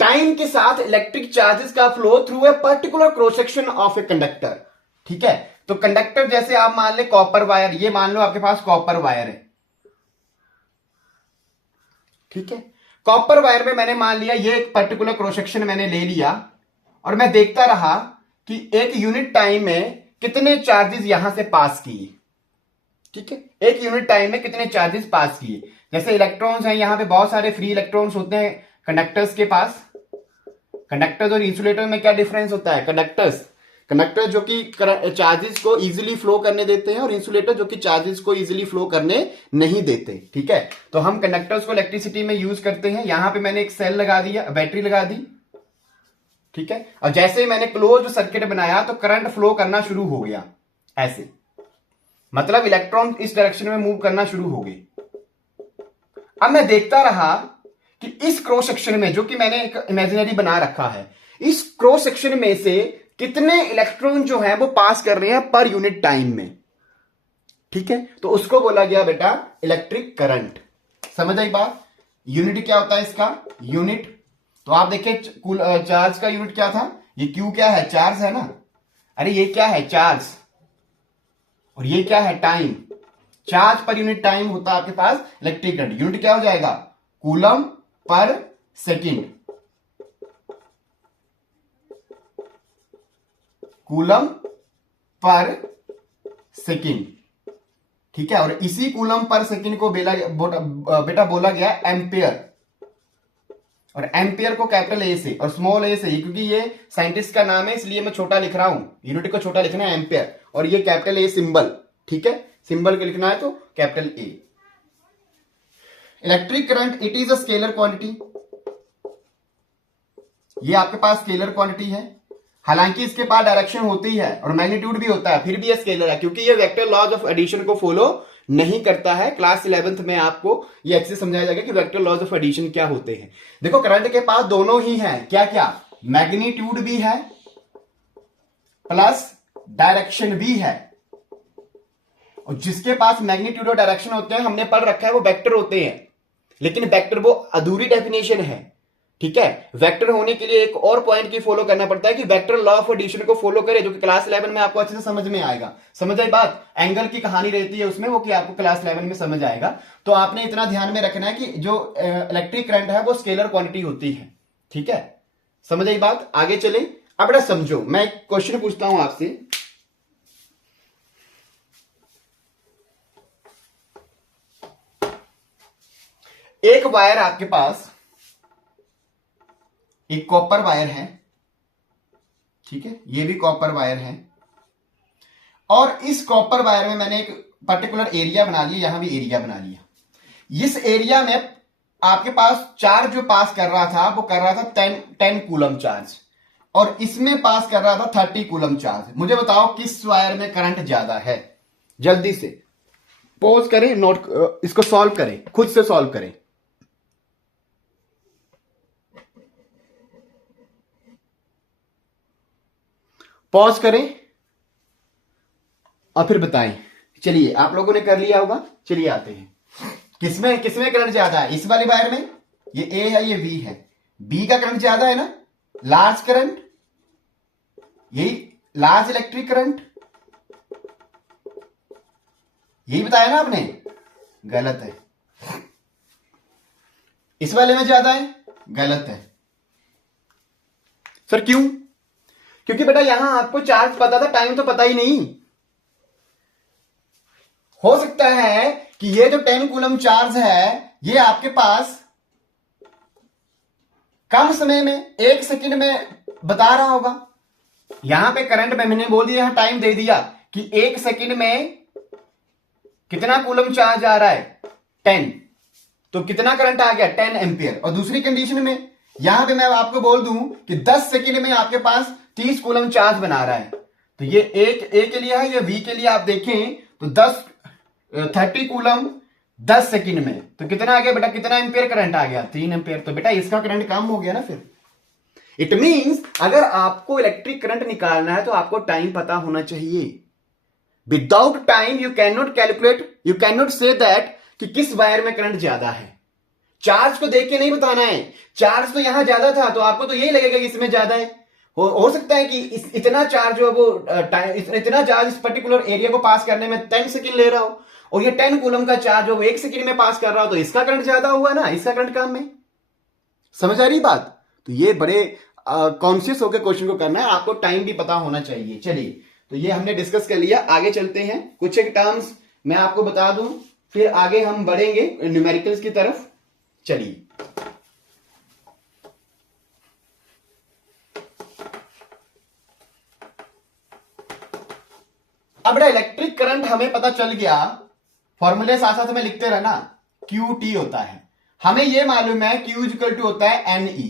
टाइम के साथ इलेक्ट्रिक चार्जेस का flow through a particular cross section of a conductor. ठीक है, तो कंडक्टर जैसे आप मान ले कॉपर वायर, ये मान लो आपके पास कॉपर वायर है। ठीक है, कॉपर वायर में मैंने मान लिया ये एक पर्टिकुलर क्रॉस सेक्शन मैंने ले लिया, और मैं देखता रहा कि एक यूनिट टाइम में कितने चार्जेस यहां से पास किए। ठीक है, एक यूनिट टाइम में कितने चार्जेस पास किए। जैसे इलेक्ट्रॉन्स हैं, यहां पे बहुत सारे फ्री इलेक्ट्रॉन्स होते हैं कंडक्टर्स के पास। कंडक्टर्स और इंसुलेटर में क्या डिफरेंस होता है? कंडक्टर जो कि चार्जेस को इजीली फ्लो करने देते हैं, और इंसुलेटर जो कि चार्जेस को इजीली फ्लो करने नहीं देते। ठीक है, तो हम कंडक्टर्स को इलेक्ट्रिसिटी में यूज करते हैं। यहां पे मैंने एक सेल लगा दिया, बैटरी लगा दी। ठीक है, और जैसे ही मैंने क्लोज सर्किट बनाया तो करंट फ्लो करना शुरू हो गया ऐसे, मतलब इलेक्ट्रॉन इस डायरेक्शन में मूव करना शुरू हो गए। अब मैं देखता रहा कि इस क्रॉस सेक्शन में, जो कि मैंने एक इमेजिनरी बना रखा है, इस क्रॉस सेक्शन में से कितने इलेक्ट्रॉन जो है वो पास कर रहे हैं पर यूनिट टाइम में। ठीक है, तो उसको बोला गया बेटा इलेक्ट्रिक करंट। समझ आई बात? यूनिट क्या होता है इसका? यूनिट, तो आप देखिए चार्ज का यूनिट क्या था? ये क्यू क्या है? चार्ज है ना। अरे ये क्या है? चार्ज। और ये क्या है? Time. Charge per unit time होता है आपके पास इलेक्ट्रिक करंट। यूनिट क्या हो जाएगा? Coulomb per second. Coulomb per second. ठीक है, और इसी कूलम पर सेकेंड को बेटा बोला गया एम्पियर। और एम्पियर को कैपिटल ए से और स्मॉल ए से, क्योंकि ये साइंटिस्ट का नाम है इसलिए मैं छोटा लिख रहा हूं। यूनिट को छोटा लिखना है एम्पियर, और ये कैपिटल ए सिंबल। ठीक है, सिंबल के लिखना है तो capital A. Electric current it is a scalar quantity. ये आपके पास स्केलर क्वांटिटी है, हालांकि इसके पास डायरेक्शन होती है और मैग्नीट्यूड भी होता है, फिर भी ये स्केलर है, क्योंकि ये वेक्टर लॉज ऑफ एडिशन को फॉलो नहीं करता है। क्लास 11th में आपको ये अच्छे से समझाया जाएगा कि वेक्टर लॉज ऑफ एडिशन क्या होते हैं। देखो करंट के पास दोनों ही है, क्या क्या? मैग्नीट्यूड भी है प्लस डायरेक्शन भी है। और जिसके पास मैग्नीट्यूड और डायरेक्शन होते हैं, हमने पढ़ रखा है, वो वेक्टर होते हैं। लेकिन वेक्टर वो अधूरी डेफिनेशन है। ठीक है, वेक्टर होने के लिए एक और पॉइंट की फॉलो करना पड़ता है कि वेक्टर लॉ ऑफ एडिशन को फॉलो करे, जो कि क्लास 11 में आपको अच्छे से समझ में आएगा। समझ आई बात? एंगल की कहानी रहती है उसमें, वो कि आपको क्लास 11 में समझ आएगा। तो आपने इतना ध्यान में रखना है कि जो इलेक्ट्रिक करंट है वो स्केलर क्वांटिटी होती है। ठीक है, समझ आई बात? आगे चले। अब बेटा समझो, मैं एक क्वेश्चन पूछता हूं आपसे। एक वायर आपके पास, एक कॉपर वायर है। ठीक है, ये भी कॉपर वायर है, और इस कॉपर वायर में मैंने एक पर्टिकुलर एरिया बना लिया, यहां भी एरिया बना लिया। इस एरिया में आपके पास चार्ज जो पास कर रहा था वो कर रहा था 10 कूलम चार्ज, और इसमें पास कर रहा था 30 कूलम चार्ज। मुझे बताओ किस वायर में करंट ज्यादा है? जल्दी से पॉज करें, नोट, इसको सॉल्व करें, खुद से सॉल्व करें। पॉज करें, और फिर बताएं। चलिए, आप लोगों ने कर लिया होगा, चलिए आते हैं। किसमें किसमें करंट ज्यादा है? इस वाले वायर में, ये ए है ये बी है, बी का करंट ज्यादा है ना, लार्ज करंट, यही लार्ज इलेक्ट्रिक करंट, यही बताया ना आपने? गलत है। इस वाले में ज्यादा है, गलत है। सर क्यों? क्योंकि बेटा यहां आपको चार्ज पता था, टाइम तो पता ही नहीं। हो सकता है कि ये जो 10 कूलम चार्ज है ये आपके पास कम समय में 1 सेकंड में बता रहा होगा। यहां पे करंट में मैंने बोल दिया, यहां टाइम दे दिया कि 1 सेकंड में कितना कूलम चार्ज आ रहा है, 10, तो कितना करंट आ गया, 10 एम्पियर। और दूसरी कंडीशन में यहां पे मैं आपको बोल दूं कि 10 सेकंड में आपके पास 30 कूलम चार्ज बना रहा है। तो ये एक ए के लिए है, ये बी के लिए आप देखें तो 30 कूलम 10 सेकंड में, तो कितना आ गया बेटा, कितना एम्पियर करंट आ गया, 3 एम्पियर। तो बेटा इसका करंट कम हो गया ना। फिर इट मींस अगर आपको इलेक्ट्रिक करंट निकालना है तो आपको टाइम पता होना चाहिए। Without time you can not calculate, you can not say that कि किस वायर में करंट ज्यादा है। चार्ज को देख के नहीं बताना है। चार्ज तो यहां ज्यादा था तो आपको तो यही लगेगा कि इसमें ज्यादा है। हो सकता है कि इतना चार्ज जो है वो इतना चार्ज इस पर्टिकुलर एरिया को पास करने में 10 सेकंड ले रहा हो, और ये 10 कूलम का चार्ज वो 1 सेकंड में पास कर रहा हो, तो इसका करंट ज्यादा हुआ ना, इसका करंट कम है। समझ आ रही बात? तो ये बड़े कॉन्शियस होकर क्वेश्चन को करना है, आपको टाइम भी पता होना चाहिए। चलिए, तो ये हमने डिस्कस कर लिया, आगे चलते हैं। कुछ एक टर्म्स मैं आपको बता दूं, फिर आगे हम बढ़ेंगे न्यूमेरिकल्स की तरफ। चलिए, अब इलेक्ट्रिक करंट हमें पता चल गया, फॉर्मूले साथ साथ में लिखते रहना, क्यू टी होता है। हमें यह मालूम है क्यू इक्वल टू होता है एन ई,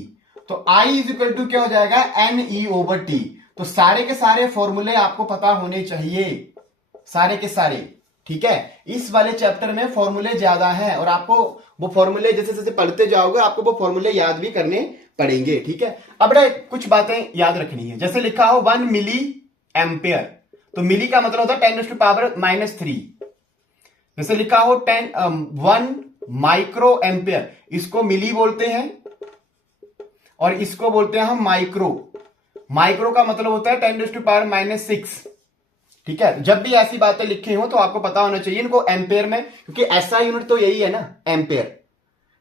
तो आई इज इक्वल टू क्या हो जाएगा, एन ई ओवर टी। तो सारे के सारे फॉर्मूले आपको पता होने चाहिए, सारे के सारे। ठीक है, इस वाले चैप्टर में फॉर्मूले ज्यादा हैं और आपको वो फॉर्मूले जैसे जैसे पढ़ते जाओगे आपको वो फॉर्मूले याद भी करने पड़ेंगे। ठीक है, अब कुछ बातें याद रखनी है। जैसे लिखा हो 1 मिली एम्पियर, तो मिली का मतलब होता है 10⁻³ जैसे लिखा हो 1 माइक्रो एम्पियर, इसको मिली बोलते हैं और इसको बोलते हैं हम माइक्रो। माइक्रो का मतलब होता है 10⁻⁻6। ठीक है, जब भी ऐसी बातें लिखी हो तो आपको पता होना चाहिए इनको एम्पेयर में, क्योंकि ऐसा यूनिट तो यही है ना, एम्पेयर।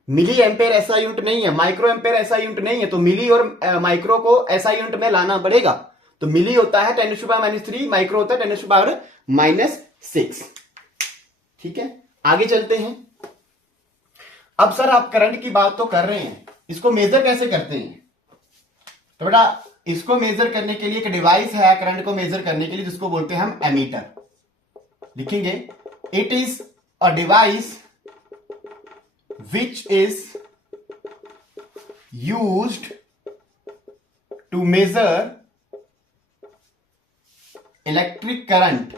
मिली एम्पेयर ऐसा यूनिट नहीं है, माइक्रो एम्पेयर ऐसा यूनिट नहीं है, तो मिली और माइक्रो को ऐसा यूनिट में लाना पड़ेगा। तो मिली होता है 10⁻³ माइक्रो होता है 10⁻⁻6। ठीक है, आगे चलते हैं। अब सर आप करंट की बात तो कर रहे हैं, इसको मेजर कैसे करते हैं? तो बेटा इसको मेजर करने के लिए एक डिवाइस है करंट को मेजर करने के लिए, जिसको बोलते हैं हम एमीटर। लिखेंगे, it is a device which is used to measure electric current.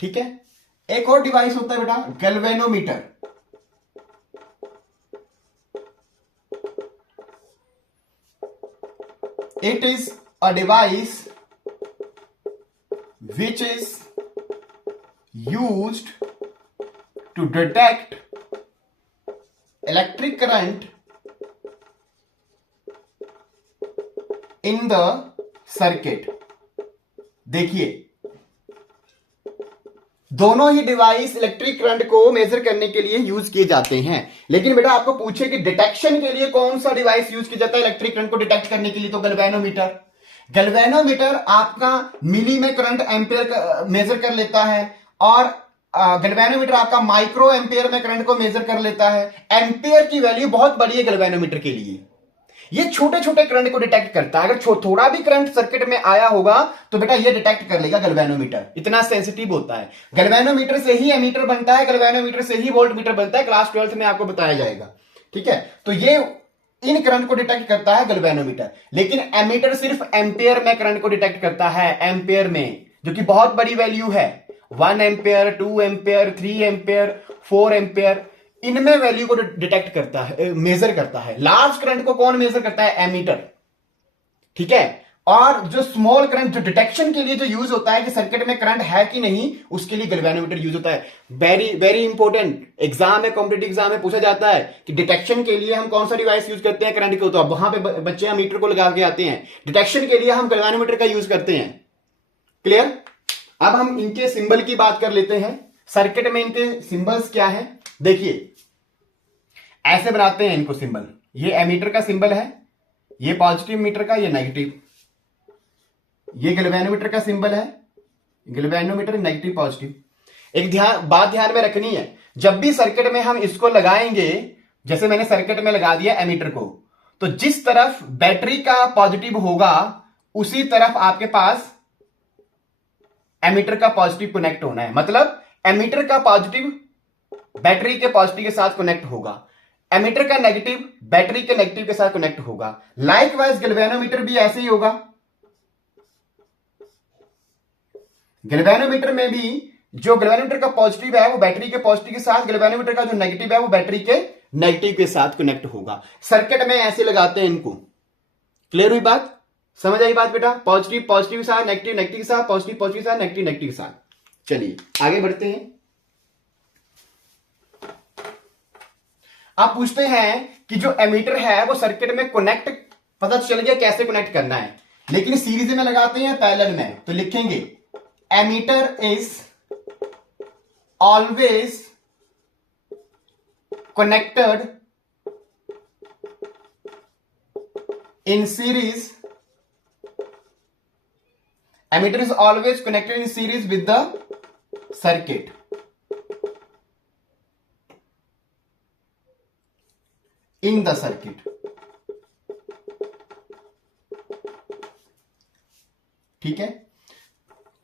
ठीक है, एक और डिवाइस होता है बेटा galvanometer. It is a device which is used to detect electric current in the circuit। देखिए, दोनों ही डिवाइस इलेक्ट्रिक करंट को मेजर करने के लिए यूज किए जाते हैं। लेकिन बेटा आपको पूछे कि डिटेक्शन के लिए कौन सा डिवाइस यूज किया जाता है इलेक्ट्रिक करंट को डिटेक्ट करने के लिए, तो गैल्वेनोमीटर। गैल्वेनोमीटर आपका मिली में करंट एम्पियर मेजर कर लेता है, और गैल्वेनोमीटर आपका माइक्रो एम्पियर में करंट को मेजर कर लेता है। एम्पियर की वैल्यू बहुत बड़ी है गैल्वेनोमीटर के लिए, ये छोटे छोटे करंट को डिटेक्ट करता है। अगर थोड़ा भी करंट सर्किट में आया होगा तो बेटा ये डिटेक्ट कर लेगा गैल्वेनोमीटर, इतना सेंसिटिव होता है। गैल्वेनोमीटर से ही एमीटर बनता है, गैल्वेनोमीटर से ही वोल्टमीटर बनता है, क्लास 12th में आपको बताया जाएगा। ठीक है, तो ये इन करंट को डिटेक्ट करता है गैल्वेनोमीटर। लेकिन एमीटर सिर्फ एम्पियर में करंट को डिटेक्ट करता है, एम्पियर में, जो कि बहुत बड़ी वैल्यू है। 1 एम्पियर, 2 एम्पियर, 3 एम्पियर, 4 एम्पियर, इनमें वैल्यू को डिटेक्ट करता है, मेजर करता है। लार्ज करंट को कौन मेजर करता है? एमीटर। ठीक है, और जो स्मॉल करंट जो डिटेक्शन के लिए जो यूज होता है कि सर्किट में करंट है कि नहीं, उसके लिए गैल्वेनोमीटर यूज होता है। वेरी वेरी इंपॉर्टेंट, एग्जाम में, कॉम्पिटिटिव एग्जाम में पूछा जाता है कि डिटेक्शन के लिए हम कौन सा डिवाइस यूज करते हैं करंट को, तो अब वहां पे बच्चे हम मीटर को लगा के आते हैं। डिटेक्शन के लिए हम गैल्वेनोमीटर का यूज करते हैं। क्लियर? अब हम इनके सिंबल की बात कर लेते हैं। सर्किट में इनके सिंबल्स क्या है, देखिए ऐसे बनाते हैं इनको सिंबल। ये एमीटर का सिंबल है, ये पॉजिटिव मीटर का, ये नेगेटिव। ये गैल्वेनोमीटर का सिंबल है, गैल्वेनोमीटर नेगेटिव पॉजिटिव। एक बात ध्यान में रखनी है, जब भी सर्किट में हम इसको लगाएंगे, जैसे मैंने सर्किट में लगा दिया एमीटर को, तो जिस तरफ बैटरी का पॉजिटिव होगा उसी तरफ आपके पास एमीटर का पॉजिटिव कनेक्ट होना है। मतलब एमीटर का पॉजिटिव बैटरी के पॉजिटिव के साथ कनेक्ट होगा, एमीटर का नेगेटिव बैटरी के नेगेटिव के साथ कनेक्ट होगा। लाइकवाइज गैल्वेनोमीटर भी ऐसे ही होगा। गैल्वेनोमीटर में भी जो गैल्वेनोमीटर का पॉजिटिव है वो बैटरी के पॉजिटिव के साथ, गैल्वेनोमीटर का जो नेगेटिव है वो बैटरी के नेगेटिव के साथ कनेक्ट होगा। सर्किट में ऐसे लगाते हैं इनको। क्लियर हुई बात? समझ आई बात बेटा? पॉजिटिव पॉजिटिव के साथ, नेगेटिव नेगेटिव के साथ, पॉजिटिव पॉजिटिव के साथ, नेगेटिव नेगेटिव के साथ। चलिए आगे बढ़ते हैं। आप पूछते हैं कि जो एमीटर है वो सर्किट में कनेक्ट, पता चल गया कैसे कनेक्ट करना है, लेकिन सीरीज में लगाते हैं पैरेलल में, तो लिखेंगे ammeter is always connected in series, ammeter is always connected in series with the circuit. In the circuit, ठीक है।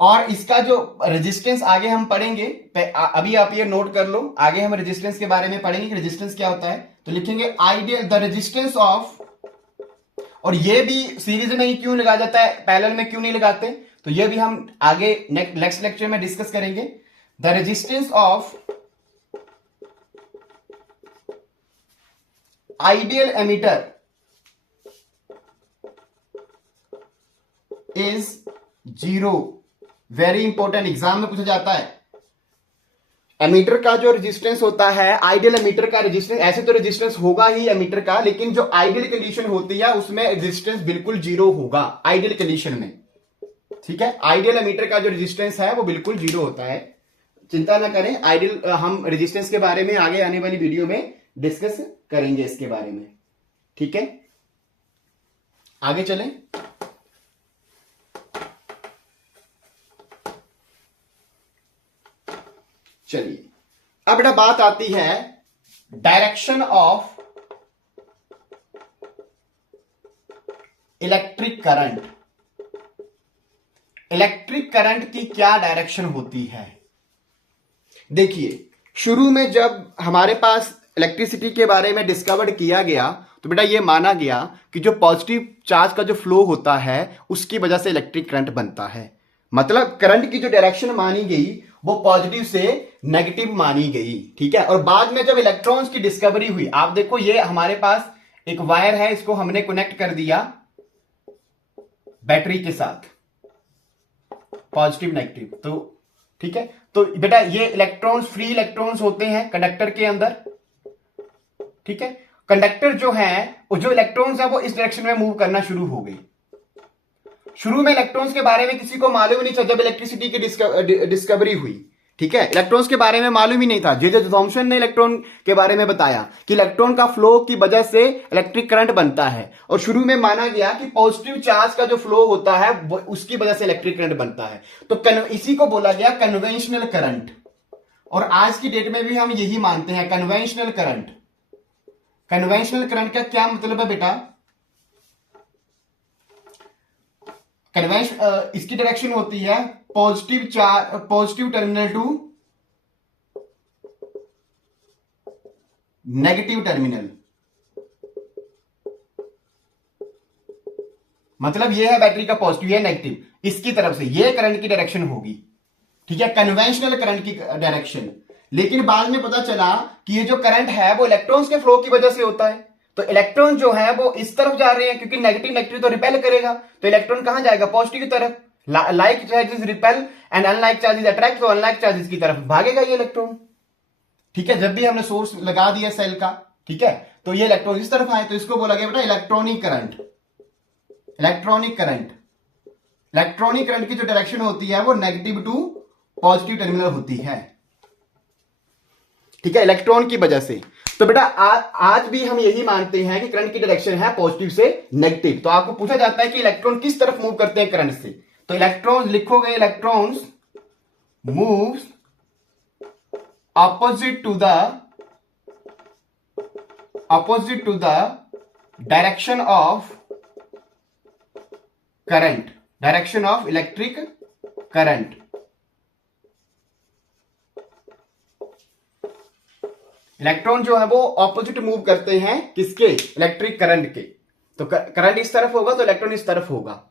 और इसका जो रेजिस्टेंस आगे हम पढ़ेंगे, अभी आप ये नोट कर लो, आगे हम रेजिस्टेंस के बारे में पढ़ेंगे कि रेजिस्टेंस क्या होता है। तो लिखेंगे आइडियल द रेजिस्टेंस ऑफ, और ये भी सीरीज में ही क्यों लगा जाता है, पैरेलल में क्यों नहीं लगाते, तो ये भी हम आगे नेक्स्ट लेक्चर में डिस्कस करेंगे। The resistance of ideal ammeter is 0। Very important, exam में पूछा जाता है। एमीटर का जो रेजिस्टेंस होता है, आइडियल एमीटर का रेजिस्टेंस, ऐसे तो रेजिस्टेंस होगा ही एमीटर का, लेकिन जो आइडियल कंडीशन होती है उसमें रेजिस्टेंस बिल्कुल 0 होगा आइडियल कंडीशन में। ठीक है, आइडियल एमीटर का जो रेजिस्टेंस है वो बिल्कुल 0 होता है। चिंता ना करें, आइडियल हम रेजिस्टेंस के बारे में आगे आने वाली वीडियो में डिस्कस करेंगे इसके बारे में। ठीक है, आगे चलें। चलिए अब बेटा बात आती है direction of electric current. Electric current की क्या डायरेक्शन होती है? देखिए, शुरू में जब हमारे पास इलेक्ट्रिसिटी के बारे में डिस्कवर किया गया तो बेटा ये माना गया कि जो पॉजिटिव चार्ज का जो फ्लो होता है उसकी वजह से इलेक्ट्रिक करंट बनता है। मतलब करंट की जो डायरेक्शन मानी गई वो पॉजिटिव से नेगेटिव मानी गई। ठीक है, और बाद में जब इलेक्ट्रॉन्स की डिस्कवरी हुई, आप देखो ये हमारे पास एक वायर है, इसको हमने कनेक्ट कर दिया बैटरी के साथ, पॉजिटिव नेगेटिव। तो ठीक है, तो बेटा ये इलेक्ट्रॉन्स फ्री इलेक्ट्रॉन्स होते हैं कंडक्टर के अंदर। ठीक है, कंडक्टर जो है वो जो इलेक्ट्रॉन्स है वो इस डायरेक्शन में मूव करना शुरू हो गई। शुरू में इलेक्ट्रॉन्स के बारे में किसी को मालूम ही नहीं था जब इलेक्ट्रिसिटी की डिस्कवरी हुई। ठीक है, इलेक्ट्रॉन्स के बारे में मालूम ही नहीं था। जे थॉमसन ने इलेक्ट्रॉन के बारे में बताया कि इलेक्ट्रॉन का फ्लो की वजह से इलेक्ट्रिक करंट बनता है, और शुरू में माना गया कि पॉजिटिव चार्ज का जो फ्लो होता है उसकी वजह से इलेक्ट्रिक करंट बनता है। तो इसी को बोला गया कन्वेंशनल करंट, और आज की डेट में भी हम यही मानते हैं, कन्वेंशनल करंट। कन्वेंशनल करंट का क्या मतलब है बेटा? कन्वेंशन इसकी डायरेक्शन होती है positive charge, positive terminal to negative terminal. मतलब ये है बैटरी का पॉजिटिव, ये नेगेटिव, इसकी तरफ से ये करंट की डायरेक्शन होगी। ठीक है, कन्वेंशनल करंट की डायरेक्शन। लेकिन बाद में पता चला कि ये जो करंट है वो इलेक्ट्रॉन्स के फ्लो की वजह से होता है। तो इलेक्ट्रॉन जो है वो इस तरफ जा रहे हैं, क्योंकि नेगेटिव नेगेटिव तो रिपेल करेगा, तो इलेक्ट्रॉन कहां जाएगा? पॉजिटिव की तरफ। Like charges repel and unlike charges attract, तो अनलाइक चार्जेस की तरफ भागेगा ये इलेक्ट्रॉन। ठीक है, जब भी हमने सोर्स लगा दिया सेल का, ठीक है, तो ये इलेक्ट्रॉन इस तरफ आए, तो इसको बोला गया बेटा electronic current. Electronic current, electronic current की जो डायरेक्शन होती है वो नेगेटिव टू पॉजिटिव टर्मिनल होती है। ठीक है, इलेक्ट्रॉन की वजह से। तो बेटा आज भी हम यही मानते हैं कि करंट की डायरेक्शन है पॉजिटिव से नेगेटिव। तो आपको पूछा जाता है कि इलेक्ट्रॉन किस तरफ मूव करते हैं करंट से, तो इलेक्ट्रॉन्स लिखोगे, electrons moves opposite to the direction of current, direction of electric current। Electron जो है वो ऑपोजिट मूव करते हैं किसके? इलेक्ट्रिक करंट के। तो करंट इस तरफ होगा तो इलेक्ट्रॉन इस तरफ होगा।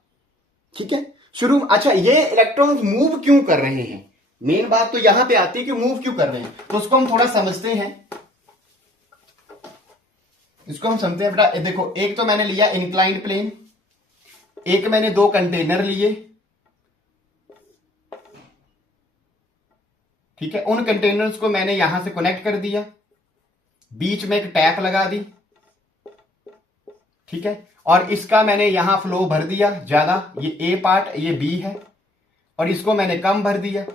ठीक है, शुरू। अच्छा, ये इलेक्ट्रॉन मूव क्यों कर रहे हैं? मेन बात तो यहां पे आती है कि मूव क्यों कर रहे हैं, तो उसको हम थोड़ा समझते हैं। इसको हम समझते हैं बेटा। देखो, एक तो मैंने लिया इंक्लाइंड प्लेन, एक मैंने दो कंटेनर लिए। ठीक है, उन कंटेनर्स को मैंने यहां से कनेक्ट कर दिया, बीच में एक टैप लगा दी। ठीक है, और इसका मैंने यहां फ्लो भर दिया ज्यादा, ये ए पार्ट, ये बी है, और इसको मैंने कम भर दिया।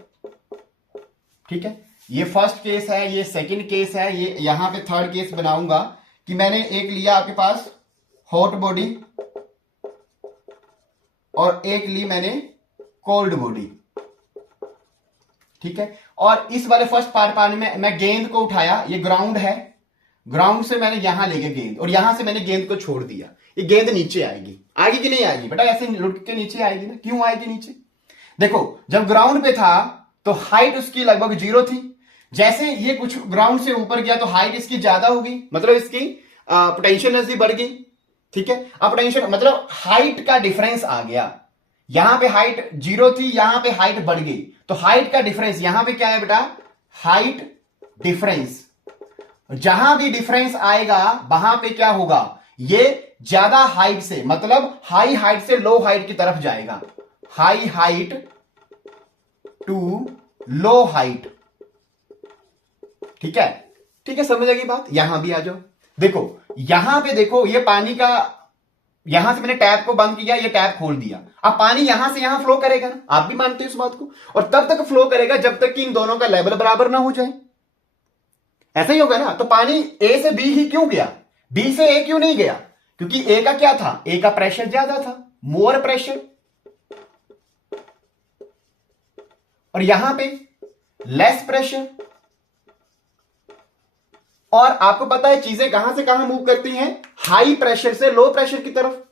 ठीक है, ये फर्स्ट केस है, ये सेकंड केस है, ये यहां पे थर्ड केस बनाऊंगा कि मैंने एक लिया आपके पास हॉट बॉडी और एक ली मैंने कोल्ड बॉडी। ठीक है, और इस वाले फर्स्ट पार्ट में मैं गेंद को उठाया, ये ग्राउंड है, ग्राउंड से मैंने यहां ले गया गेंद, और यहां से मैंने गेंद को छोड़ दिया। ये गेंद नीचे आएगी, आएगी कि नहीं आएगी बेटा? ऐसे लुढ़क के नीचे आएगी ना। क्यों आएगी नीचे? देखो, जब ग्राउंड पे था तो हाइट उसकी लगभग 0 थी। जैसे ये कुछ ग्राउंड से ऊपर गया तो हाइट इसकी ज्यादा होगी, मतलब इसकी पोटेंशियल एनर्जी बढ़ गई। ठीक है, अब पोटेंशियल मतलब हाइट का डिफरेंस आ गया। यहां पे हाइट 0 थी, यहां पे हाइट बढ़ गई, तो हाइट का डिफरेंस यहां पे क्या है बेटा? Height difference. जहां भी डिफरेंस आएगा वहां पे क्या होगा? ये ज्यादा हाइट से, मतलब हाई हाइट से लो हाइट की तरफ जाएगा। High height to low height. ठीक है, ठीक है, समझ आएगी बात? यहां भी आ जाओ। देखो, यहां पे देखो, ये पानी का, यहां से मैंने टैप को बंद किया, ये टैप खोल दिया। अब पानी यहां से यहां फ्लो करेगा ना, आप भी मानते हो इस बात को, और तब तक फ्लो करेगा जब तक कि इन दोनों का लेवल बराबर ना हो जाए। ऐसा ही होगा ना। तो पानी ए से बी ही क्यों गया, बी से ए क्यों नहीं गया? क्योंकि ए का क्या था? ए का प्रेशर ज्यादा था, मोर प्रेशर, और यहां पे लेस प्रेशर। और आपको पता है चीजें कहां से कहां मूव करती हैं? हाई प्रेशर से लो प्रेशर की तरफ।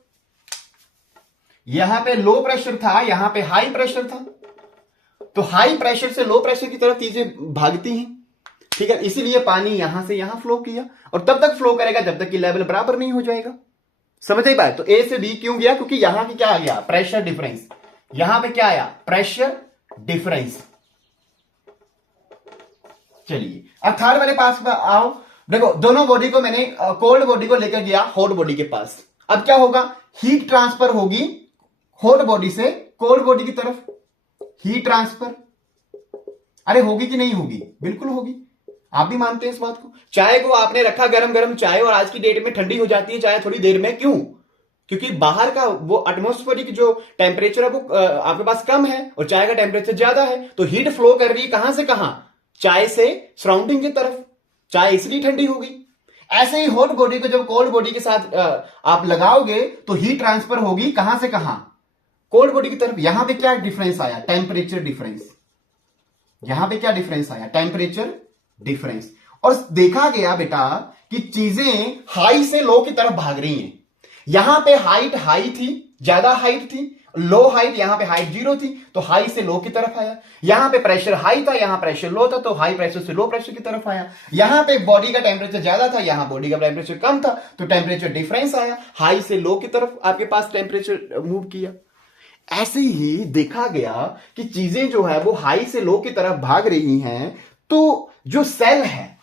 यहां पे लो प्रेशर था, यहां पे हाई प्रेशर था, तो हाई प्रेशर से लो प्रेशर की तरफ चीजें भागती हैं। ठीक है, इसीलिए पानी यहां से यहां फ्लो किया, और तब तक फ्लो करेगा जब तक कि लेवल बराबर नहीं हो जाएगा। समझ आई बात? तो ए से बी क्यों गया? क्योंकि यहां पे क्या आ गया? Pressure difference. यहां पे क्या आया? Pressure difference. चलिए, अब थर्ड वाले पास में आओ। देखो, दोनों बॉडी को मैंने कोल्ड बॉडी को लेकर गया हॉट बॉडी के पास। अब क्या होगा? हीट ट्रांसफर होगी हॉट बॉडी से कोल्ड बॉडी की तरफ। हीट ट्रांसफर, अरे होगी कि नहीं होगी? बिल्कुल होगी। आप भी मानते हैं इस बात को? चाय को आपने रखा गरम गरम चाय, और आज की डेट में ठंडी हो जाती है चाय थोड़ी देर में। क्यों? क्योंकि बाहर का वो एटमॉस्फेरिक जो टेम्परेचर है वो आपके पास कम है, और चाय का टेम्परेचर ज्यादा है, तो हीट फ्लो कर रही है कहां से कहां? चाय से सराउंडिंग की तरफ। चाय इसलिए ठंडी होगी। ऐसे ही हॉट बॉडी को जब कोल्ड बॉडी के साथ आप लगाओगे तो हीट ट्रांसफर होगी कहां से कहां? कोल्ड बॉडी की तरफ। यहां पे क्या डिफरेंस आया? Temperature difference. यहां पे क्या डिफरेंस आया? Temperature difference. और देखा गया बेटा कि चीजें हाई से लो की तरफ भाग रही हैं। यहां पे हाइट हाई थी, ज्यादा हाइट थी, लो हाइट, यहां पे हाइट 0 थी, तो हाई से लो की तरफ आया। यहां पे प्रेशर हाई था, यहां प्रेशर लो था, तो हाई प्रेशर से लो प्रेशर की तरफ आया। यहां पे बॉडी का टेम्परेचर ज्यादा था, यहां बॉडी का टेम्परेचर कम था, तो टेम्परेचर डिफरेंस आया, हाई से लो की तरफ आपके पास टेम्परेचर मूव किया। ऐसे ही देखा गया कि चीजें जो है वो हाई से लो की तरफ भाग रही हैं। तो जो सेल है,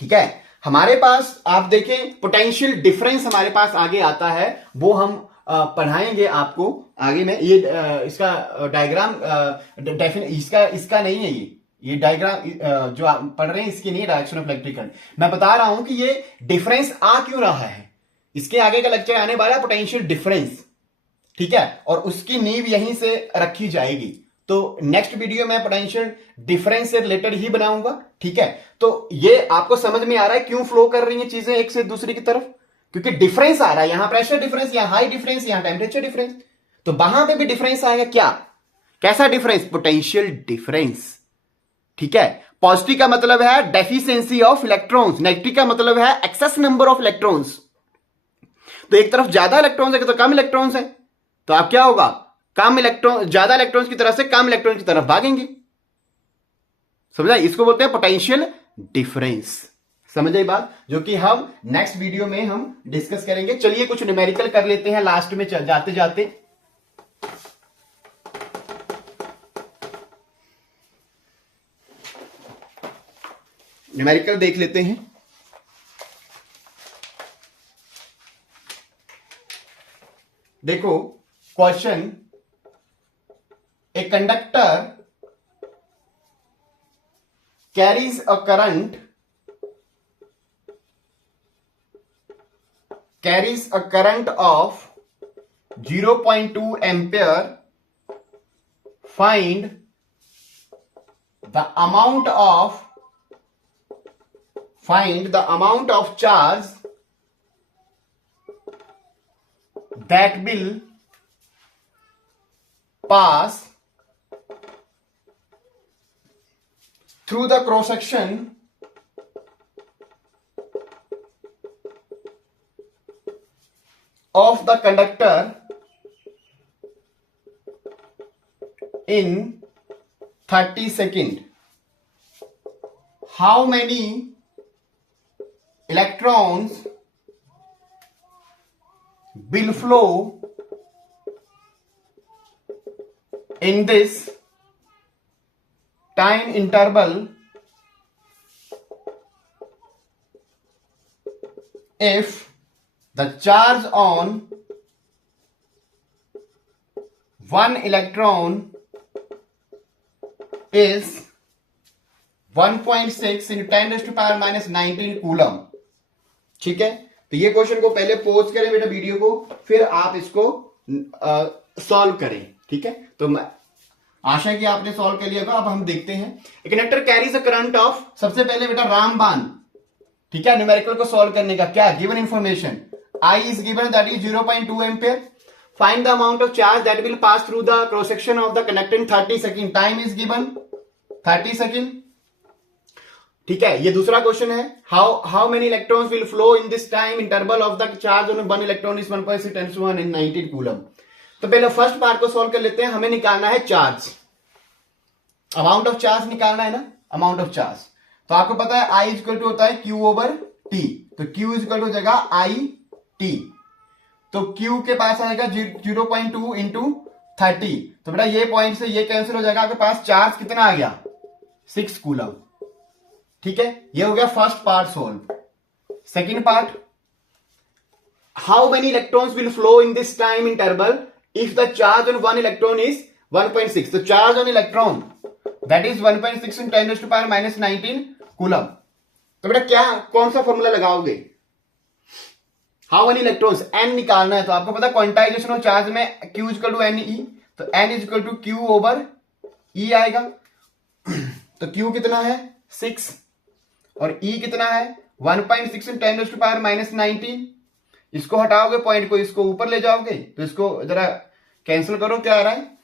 ठीक है, हमारे पास आप देखें पोटेंशियल डिफरेंस हमारे पास आगे आता है, वो हम पढ़ाएंगे आपको आगे में। ये इसका डायग्राम इसका नहीं है, ये डायग्राम जो आप पढ़ रहे हैं इसकी नहीं है, डायरेक्शन ऑफ इलेक्ट्रिक करंट। मैं बता रहा हूं कि ये डिफरेंस आ क्यों रहा है, इसके आगे का लेक्चर आने वाला है पोटेंशियल डिफरेंस, ठीक है, और उसकी नींव यहीं से रखी जाएगी। तो नेक्स्ट वीडियो में पोटेंशियल डिफरेंस से रिलेटेड ही बनाऊंगा, ठीक है। तो ये आपको समझ में आ रहा है क्यों फ्लो कर रही हैं चीजें एक से दूसरी की तरफ, क्योंकि डिफरेंस आ रहा है, यहां प्रेशर डिफरेंस, यहां हाई डिफरेंस, यहां टेम्परेचर डिफरेंस, तो वहां पे भी डिफरेंस आएगा। क्या, कैसा डिफरेंस? पोटेंशियल डिफरेंस, ठीक है। पॉजिटिव का मतलब है डेफिशिएंसी ऑफ इलेक्ट्रॉन्स, नेगेटिव का मतलब है एक्सेस नंबर ऑफ इलेक्ट्रॉन्स। तो एक तरफ ज्यादा इलेक्ट्रॉन्स है तो कम इलेक्ट्रॉन्स है, तो आप क्या होगा, कम इलेक्ट्रॉन, ज्यादा इलेक्ट्रॉन्स की तरफ से कम इलेक्ट्रॉन की तरफ भागेंगे। समझा? इसको बोलते हैं पोटेंशियल डिफरेंस। समझ आई बात, जो कि हम नेक्स्ट वीडियो में हम डिस्कस करेंगे। चलिए कुछ न्यूमेरिकल कर लेते हैं लास्ट में जाते जाते। न्यूमेरिकल देख लेते हैं। देखो question, a conductor carries a current of 0.2 ampere. Find the amount of charge that will pass through the cross section of the conductor in 30 seconds. How many electrons will flow in this time interval if the charge on one electron is 1.6 into 10⁻⁻19 coulomb. ठीक है, तो ये question को पहले pause करें बेटा video को, फिर आप इसको सॉल्व करें। ठीक है, तो मैं आशा कि आपने सॉल्व कर लिया होगा। अब हम देखते हैं, एक conductor carries a current of, सबसे पहले बेटा रामबाण, ठीक है, न्यूमेरिकल को सॉल्व करने का क्या given information, I is given that is 0.2 ampere. Find the amount of charge that will pass through the cross section of the conductor in 30 seconds. Time is given 30 seconds. ठीक है, ये दूसरा question है, how many electrons will flow in this time interval of the charge on one electron is 1.6 × 10⁻⁹ in 19 coulomb. तो पहले first part को solve कर लेते हैं। हमें निकालना है चार्ज, अमाउंट ऑफ चार्ज निकालना है ना, अमाउंट ऑफ चार्ज। तो आपको पता है I इक्वल टू होता है Q/T, तो Q इक्वल टू हो जाएगा I T, तो Q के पास आएगा 0.2 इंटू 30, तो बेटा ये पॉइंट से ये कैंसिल हो जाएगा, आपके पास चार्ज कितना आ गया 6 कूलम। ठीक है, ये हो गया first part solve. Second part, how many electrons will flow in this time interval if the charge on one electron is 1.6, तो charge on electron that is 1.6 × 10⁻⁻19 coulomb. तो बेटा क्या, कौन सा फॉर्मूला लगाओगे, हाउ मेनी इलेक्ट्रॉन्स, n निकालना है। तो आपको पता है क्वांटाइजेशन ऑफ चार्ज में Q इक्वल टू NE, तो n इक्वल टू Q/E आएगा। तो Q कितना है 6 और E कितना है 1.6 × 10⁻⁻19। इसको हटाओगे पॉइंट को, इसको ऊपर ले जाओगे, तो इसको जरा कैंसिल करो, क्या आ रहा है,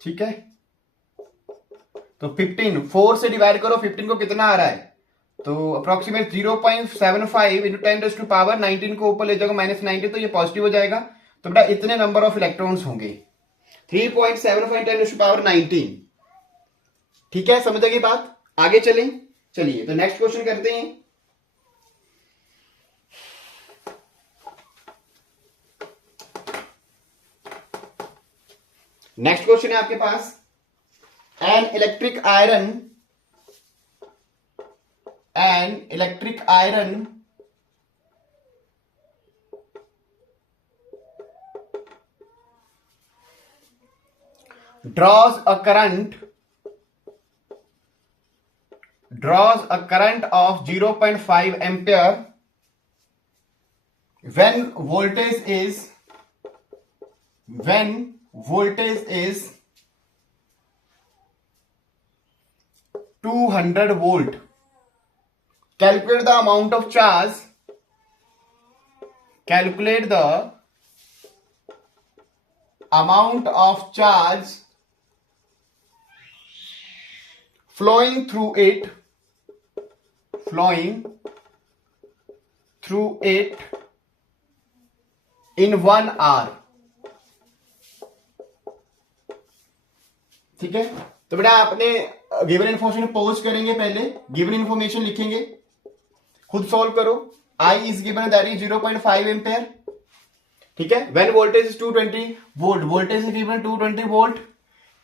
ठीक है। तो 15 4 से डिवाइड करो, 15 को कितना आ रहा है, तो अप्रोक्सीमेट 0.75 इंटू 10⁻⁻19 को ऊपर ले जाओगे -19, तो ये पॉजिटिव हो जाएगा। तो बेटा इतने नंबर ऑफ इलेक्ट्रॉन्स होंगे 3.75 10⁻19। ठीक है, समझ गई बात, आगे चलें। चलिए तो नेक्स्ट क्वेश्चन करते हैं। नेक्स्ट क्वेश्चन है आपके पास, an electric iron an electric iron draws a current of 0.5 ampere when voltage is 200 volt. Calculate the amount of charge. Calculate the amount of charge flowing through it in 1 hour. ठीक है, तो बेटा आपने given information post करेंगे, पहले given information लिखेंगे, खुद solve करो. I is given that is 0.5 ampere. ठीक है, when voltage is 220 volt, voltage is given 220 volt.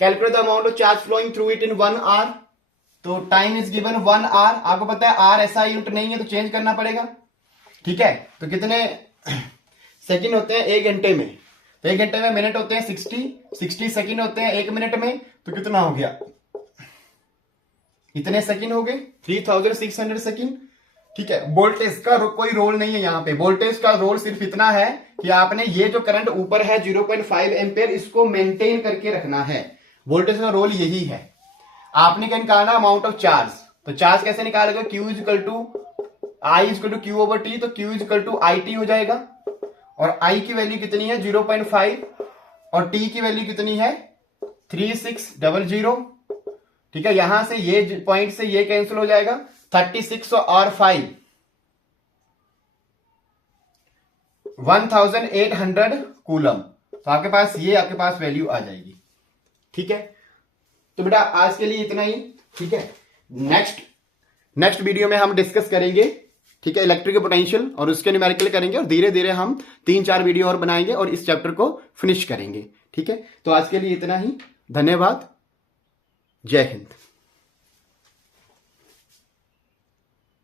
Calculate the amount of charge flowing through it in 1 hour. तो टाइम इज गिवन 1 hour. आपको पता है are SI unit नहीं है तो change करना पड़ेगा. ठीक है, तो कितने सेकंड होते हैं 1 घंटे में? तो 1 घंटे में मिनट होते हैं 60 सेकंड होते हैं 1 मिनट में. तो कितना हो गया? इतने सेकंड हो गए 3600 सेकंड. ठीक है, वोल्टेज का कोई रोल नहीं है यहाँ पे. वोल्टेज का रोल सिर्फ इतना है कि आपने ये जो करंट ऊपर है 0.5 एम्पेयर इसको मेंटेन करके रखना है. वोल्टेज का रोल यही है. आपने क्या निकालना? Amount of charge. तो चार्ज कैसे निकालेगा? Q equal to I equal to Q over T. तो Q इक्वल टू IT हो जाएगा. और I की वैल्यू कितनी है? 0.5. और T की वैल्यू कितनी है? 3600. ठीक है, यहां से ये पॉइंट से ये कैंसिल हो जाएगा. 36 और 5 1800 कूलम. तो आपके पास वैल्यू आ जाएगी. ठीक है, तो बेटा आज के लिए इतना ही. ठीक है, नेक्स्ट वीडियो में हम डिस्कस करेंगे. ठीक है, इलेक्ट्रिक पोटेंशियल और उसके न्यूमेरिकल करेंगे और धीरे धीरे हम 3-4 वीडियो और बनाएंगे और इस चैप्टर को फिनिश करेंगे. ठीक है, तो आज के लिए इतना ही. धन्यवाद. जय हिंद.